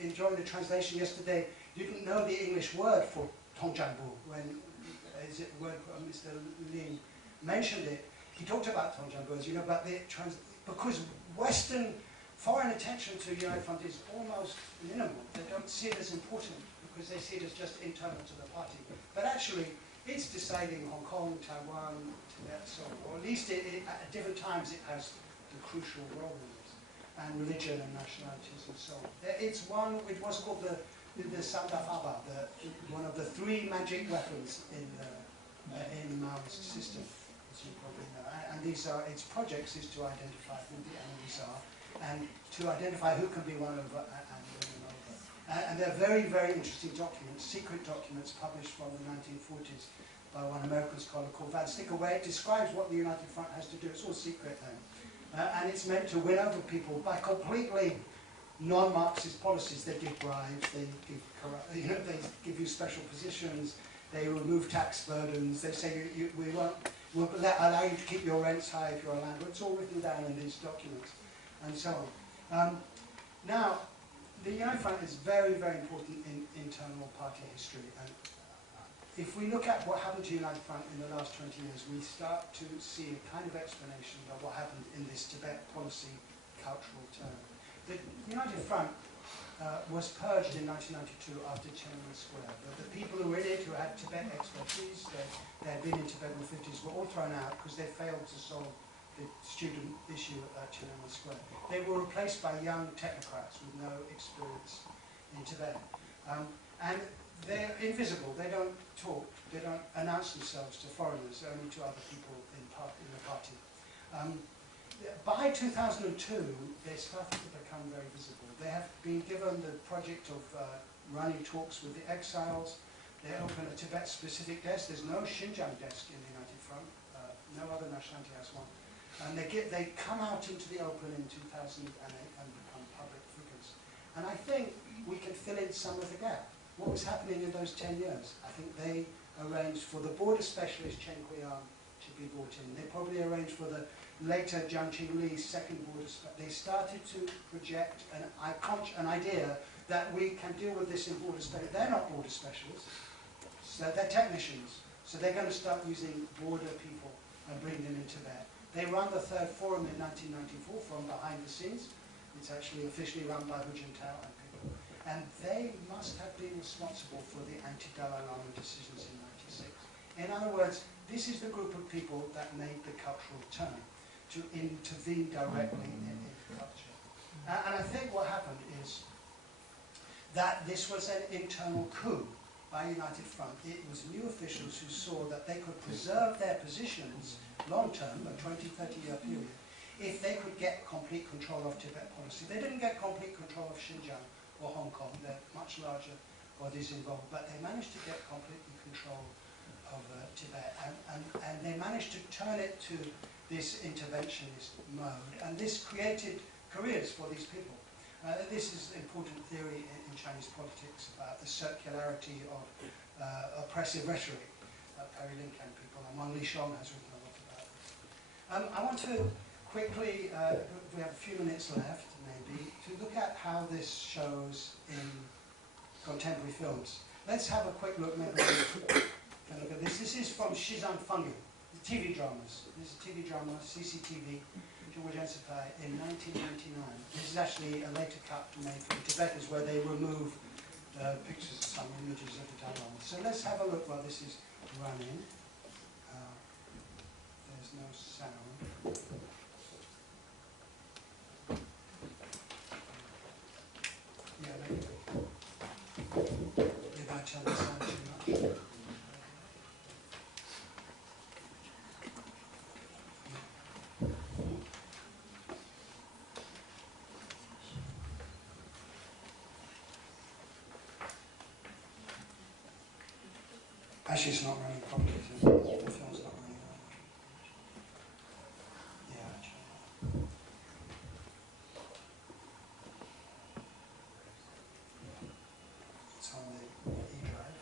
enjoying the translation yesterday, didn't know the English word for Tongjiangbu when Mr. Lin mentioned it. He talked about Tongjiangbu, as you know, but because Western foreign attention to United Front is almost minimal. They don't see it as important because they see it as just internal to the party. But actually, it's deciding Hong Kong, Taiwan, Tibet, so on. Or at least at different times it has the crucial role in this. And religion and nationalities and so on. It was called the Sandafaba, one of the 3 magic weapons in Maoist system, as you probably know. And its projects is to identify who the enemies are, and to identify who can be won over and win over. And they're very, very interesting documents, secret documents published from the 1940s by one American scholar called Van Sticker, where it describes what the United Front has to do. It's all secret then. And it's meant to win over people by completely non-Marxist policies. They give bribes, they give you special positions, they remove tax burdens, they say we'll allow you to keep your rents high if you're a landlord. It's all written down in these documents. and so on. Now, the United Front is very, very important in internal party history. And if we look at what happened to United Front in the last 20 years, we start to see a kind of explanation of what happened in this Tibet policy cultural turn. The United Front was purged in 1992 after Tiananmen Square. The people who were in it, who had Tibet expertise, they had been in Tibet in the 50s, were all thrown out because they failed to solve the student issue at Tiananmen Square. They were replaced by young technocrats with no experience in Tibet. And they're invisible, they don't talk, they don't announce themselves to foreigners, only to other people in the party. By 2002, they started to become very visible. They have been given the project of running talks with the exiles. They open a Tibet-specific desk. There's no Xinjiang desk in the United Front. No other nationality has one. And they come out into the open in 2008 and become public figures. And I think we can fill in some of the gap. What was happening in those 10 years? I think they arranged for the border specialist Chen Guiyang to be brought in. They probably arranged for the later Jiang Qingli's second border specialist. They started to project an idea that we can deal with this in border specialists. They're not border specialists, so they're technicians. So they're going to start using border people and bring them into Tibet. They run the third forum in 1994 from behind the scenes. It's actually officially run by Hu Jintao and people. And they must have been responsible for the anti-Dalai Lama decisions in '96. In other words, this is the group of people that made the cultural turn to intervene directly in culture. And I think what happened is that this was an internal coup by United Front. It was new officials who saw that they could preserve their positions long-term, a 20, 30-year period, if they could get complete control of Tibet policy. They didn't get complete control of Xinjiang or Hong Kong. They're much larger bodies involved, but they managed to get completely control of Tibet, and they managed to turn it to this interventionist mode, and this created careers for these people. This is important theory in Chinese politics about the circularity of oppressive rhetoric. Perry Lincoln people, and Wang Lishong has written a lot about this. I want to quickly, we have a few minutes left maybe, to look at how this shows in contemporary films. Let's have a quick look, maybe can look at this. This is from Shizan Fengyu, the TV dramas. This is a TV drama, CCTV, in 1999. This is actually a later cut made from Tibetans where they remove pictures, some images of the Dalai Lama. So let's have a look while this is running. There's no sound. Yeah, maybe I turn the sound too much. Actually, it's not running properly. The film's not running right. Yeah, actually. It's on the E-drive.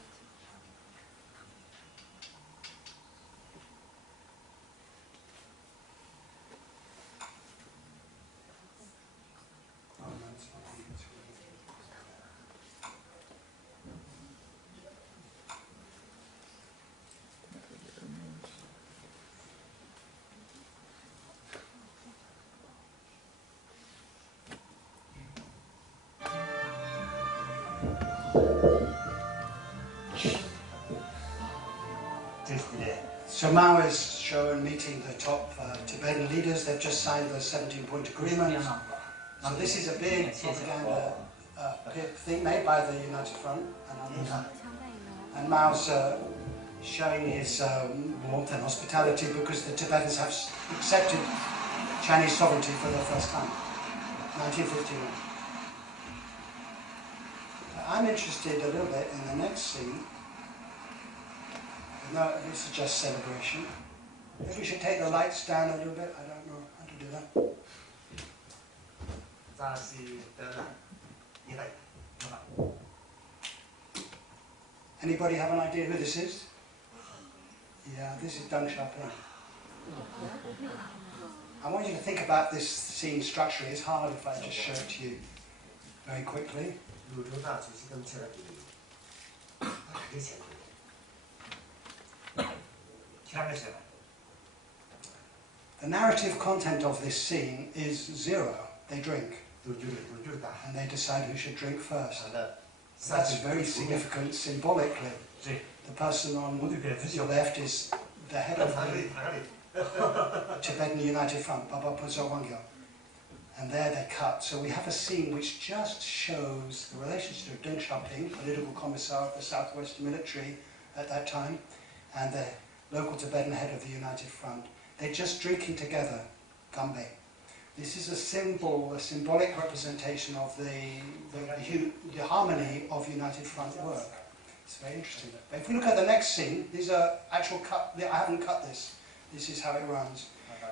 Oh no, it's not on the So Mao is shown meeting the top Tibetan leaders. They've just signed the 17-point agreement. So this is a big propaganda thing made by the United Front and others. And Mao's showing his warmth and hospitality because the Tibetans have accepted Chinese sovereignty for the first time, 1951. I'm interested a little bit in the next scene. No, this is just celebration. Maybe we should take the lights down a little bit. I don't know how to do that. Anybody have an idea who this is? Yeah, this is Deng Xiaoping. I want you to think about this scene structurally. It's hard if I just show it to you very quickly. The narrative content of this scene is zero. They drink. And they decide who should drink first. That's very significant symbolically. The person on your left is the head of the Tibetan United Front, Baba Puzo Wangyo. And there they cut. So we have a scene which just shows the relationship of Deng Xiaoping, political commissar of the Southwest military at that time, and the local Tibetan head of the United Front. They're just drinking together, Gambe. This is a symbol, a symbolic representation of the harmony of United Front work. It's very interesting. But if we look at the next scene, these are actual cut. I haven't cut this. This is how it runs.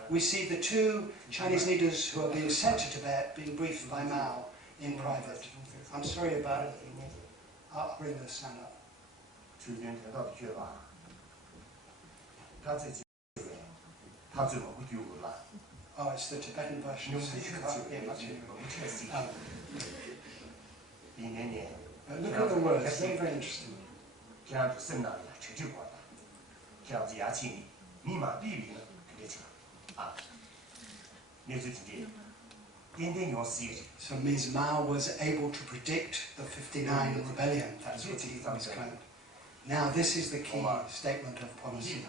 We see the two Chinese leaders who are being sent to Tibet being briefed by Mao in private. I'm sorry about it. I'll bring the sound up. Oh, it's the Tibetan version, so you can't hear much of it. But look at the words, they're very interesting. So Ms. Mao was able to predict the 59 rebellion, that's what he was claimed. Now this is the key statement of policy.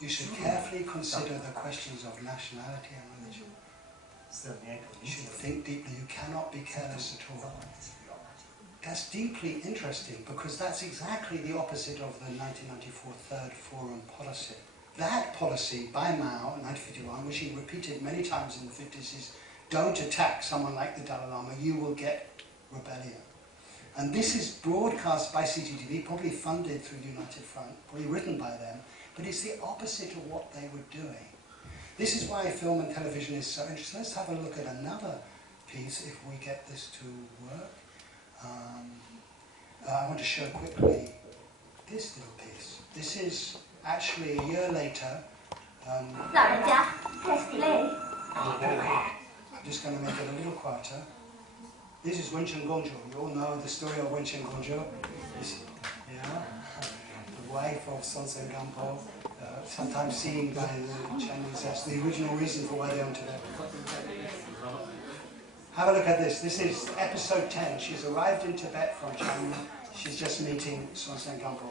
You should carefully consider the questions of nationality and religion. You should think deeply, you cannot be careless at all. That's deeply interesting because that's exactly the opposite of the 1994 Third Forum policy. That policy by Mao in 1951, which he repeated many times in the 50s, is don't attack someone like the Dalai Lama, you will get rebellion. And this is broadcast by CCTV, probably funded through United Front, probably written by them, but it's the opposite of what they were doing. This is why film and television is so interesting. Let's have a look at another piece if we get this to work. I want to show quickly this little piece. This is actually a year later. I'm just going to make it a little quieter. This is Rinchen Prof. You all know the story of Rinchen Prof. Yeah, the wife of Sonsen Gampo, sometimes seen by the Chinese as the original reason for why they went to Tibet. Have a look at this. This is episode 10. She's arrived in Tibet from China. She's just meeting Sonsen Gampo.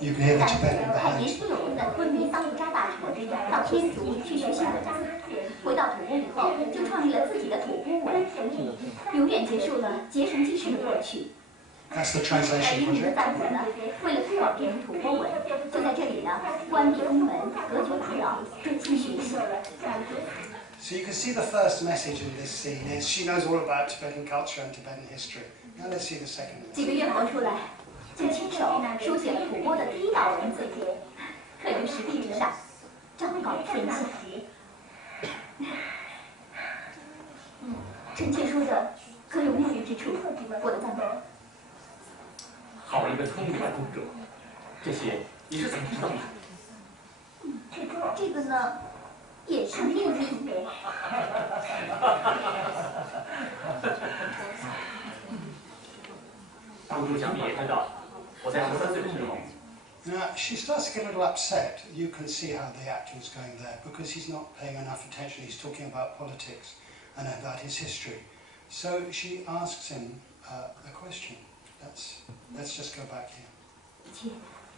You can hear the Tibetan behind. That's the translation project. So you can see the first message in this scene is she knows all about Tibetan culture and Tibetan history. Now let's see the second message. 就亲手书写了吐蕃的第一道文字，刻于石壁之上，昭告天下。臣妾说的可有不明之处？我的赞美。好一个聪明的公主，这些你是怎么知道的？这个呢，也是秘密。公主想必也知道。 Now, she starts to get a little upset. You can see how the actor is going there because he's not paying enough attention. He's talking about politics and about his history. So she asks him a question. Let's just go back here. 切，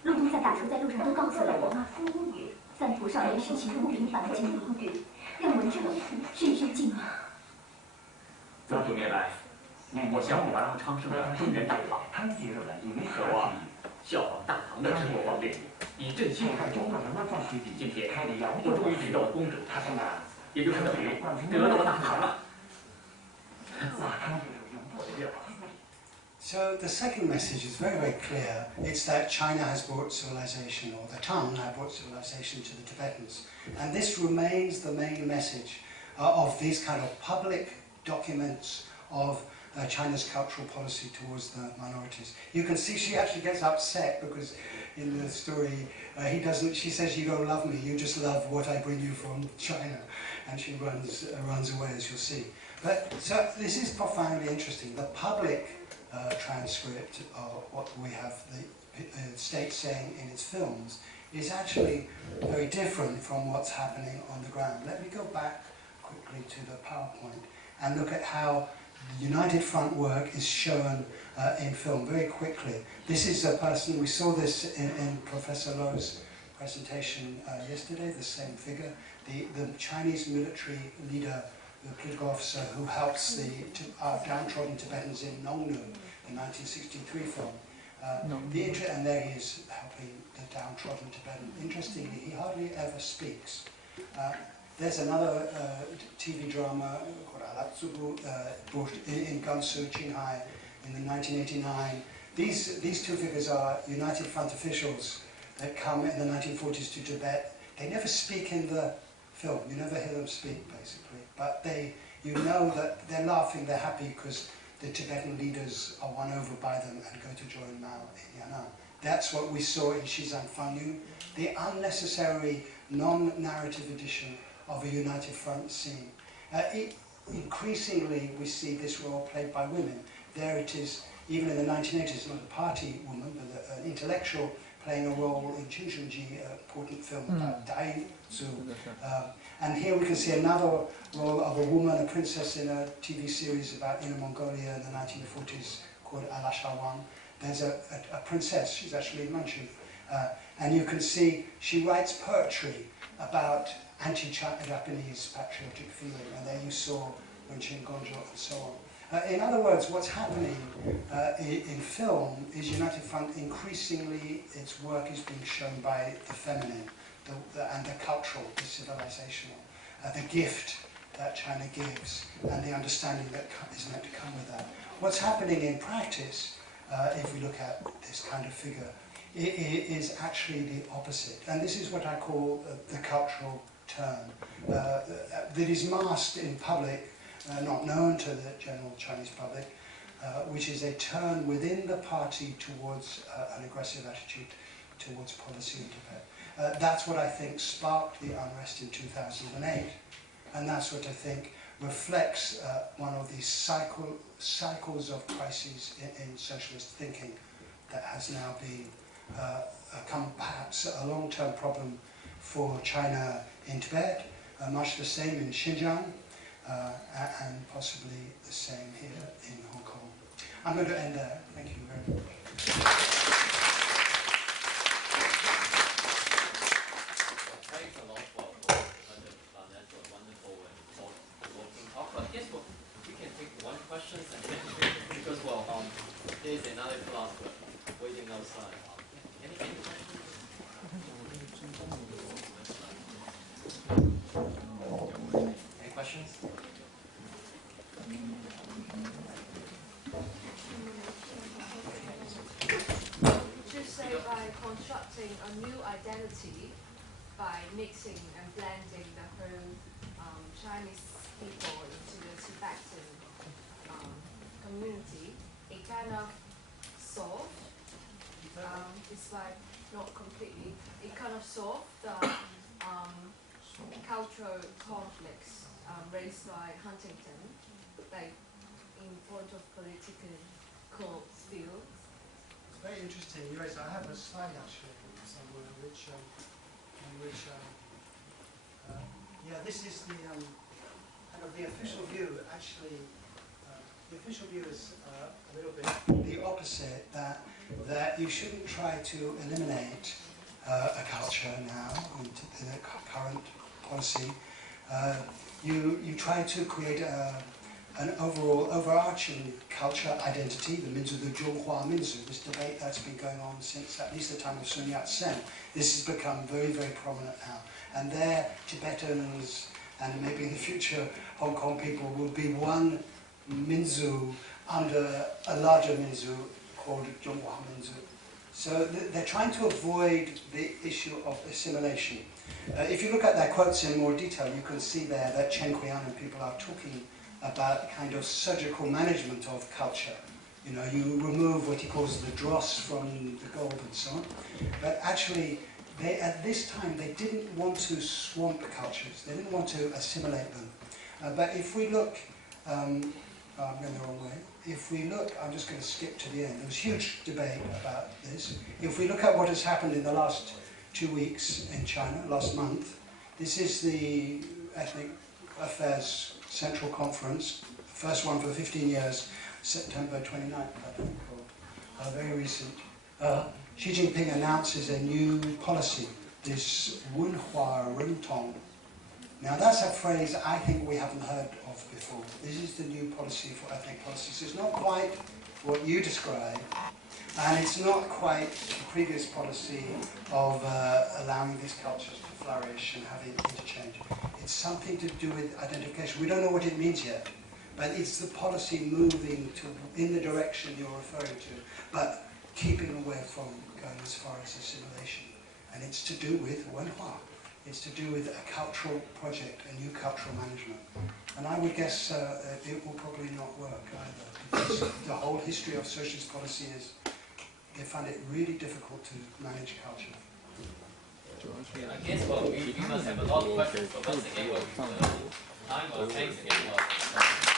陆东在打出在路上都告诉了我，赞图少年时期不平凡的经历，让文者深深敬仰。这么多年来，我想我让昌盛的中原大唐，渴望效仿大唐的生活方式，以振兴中国。今天我终于取到了公主，也就是等于得到了大唐了。So the second message is very, very clear. It's that China has brought civilization, or the Tang have brought civilization to the Tibetans. And this remains the main message of these kind of public documents of China's cultural policy towards the minorities. You can see she actually gets upset because in the story she says, you don't love me, you just love what I bring you from China. And she runs away, as you'll see. But so this is profoundly interesting. The public transcript of what we have the state saying in its films is actually very different from what's happening on the ground. Let me go back quickly to the PowerPoint and look at how the United Front work is shown in film very quickly. This is a person, we saw this in Professor Lowe's presentation yesterday, the same figure, the Chinese military leader, the political officer who helps the downtrodden Tibetans in Nongnu, the 1963 film. And there he is helping the downtrodden Tibetan. Interestingly, he hardly ever speaks. There's another TV drama called Alatsubu in Gansu, Qinghai in the 1989. These two figures are United Front officials that come in the 1940s to Tibet. They never speak in the film. You never hear them speak, basically. But you know that they're laughing, they're happy because the Tibetan leaders are won over by them and go to join Mao in Yan'an. That's what we saw in Xizang Fanyu, the unnecessary non-narrative edition of a United Front scene. Increasingly, we see this role played by women. There it is, even in the 1980s, not a party woman, but an intellectual playing a role in Qinshunji, an important film about Dai Zu. And here we can see another role of a woman, a princess in a TV series about Inner Mongolia in the 1940s called Alasha Wang. There's a princess, she's actually Manchu. And you can see she writes poetry about anti-Japanese patriotic feeling. And there you saw Rinchen Prof and so on. In other words, what's happening in film is United Front increasingly, its work is being shown by the feminine and the cultural, the civilizational, the gift that China gives and the understanding that is meant to come with that. What's happening in practice, if we look at this kind of figure, is actually the opposite. And this is what I call the cultural turn that is masked in public, not known to the general Chinese public, which is a turn within the party towards an aggressive attitude towards policy in Tibet. That's what I think sparked the unrest in 2008, and that's what I think reflects one of these cycles of crises in socialist thinking that has now been become perhaps a long-term problem for China in Tibet, much the same in Xinjiang, and possibly the same here in Hong Kong. I'm going to end there. Thank you very much. Thanks a lot for Dr. Barnett for a wonderful and thought-provoking talk. But I guess we can take one question and then because there is another class waiting outside. Any questions? Any questions? Say by constructing a new identity, by mixing and blending the whole Chinese people into the Tibetan community, it kind of solved, it's like not completely, it kind of solved the cultural conflicts raised by Huntington, like in point of political field. Very interesting. Anyways, I have a slide actually somewhere which this is the kind of the official view. Actually, the official view is a little bit the opposite. That you shouldn't try to eliminate a culture now in the current policy. You try to create a an overall overarching culture identity, the Minzu, the Zhonghua Minzu, this debate that's been going on since at least the time of Sun Yat-sen. This has become very, very prominent now. And there, Tibetans and maybe in the future Hong Kong people will be one Minzu under a larger Minzu called Zhonghua Minzu. So they're trying to avoid the issue of assimilation. If you look at their quotes in more detail, you can see there that Chen Qian and people are talking about kind of surgical management of culture. You know, you remove what he calls the dross from the gold and so on. But actually, at this time, they didn't want to swamp cultures. They didn't want to assimilate them. But if we look, I'm going the wrong way. If we look, I'm just going to skip to the end. There was huge debate about this. If we look at what has happened in the last 2 weeks in China, last month, this is the Ethnic Affairs Central Conference, first one for 15 years, September 29th, I think, or very recent. Xi Jinping announces a new policy, this Wenhua Rentong. Now that's a phrase I think we haven't heard of before. This is the new policy for ethnic policies. It's not quite what you described, and it's not quite the previous policy of allowing these cultures to flourish and having interchange. It's something to do with identification. We don't know what it means yet, but it's the policy moving in the direction you're referring to, but keeping away from going as far as assimilation. And it's to do with Wenhua. It's to do with a cultural project, a new cultural management. And I would guess it will probably not work either, because the whole history of socialist policy is they find it really difficult to manage culture. I guess we must have a lot of questions, but once again, time or thanks again.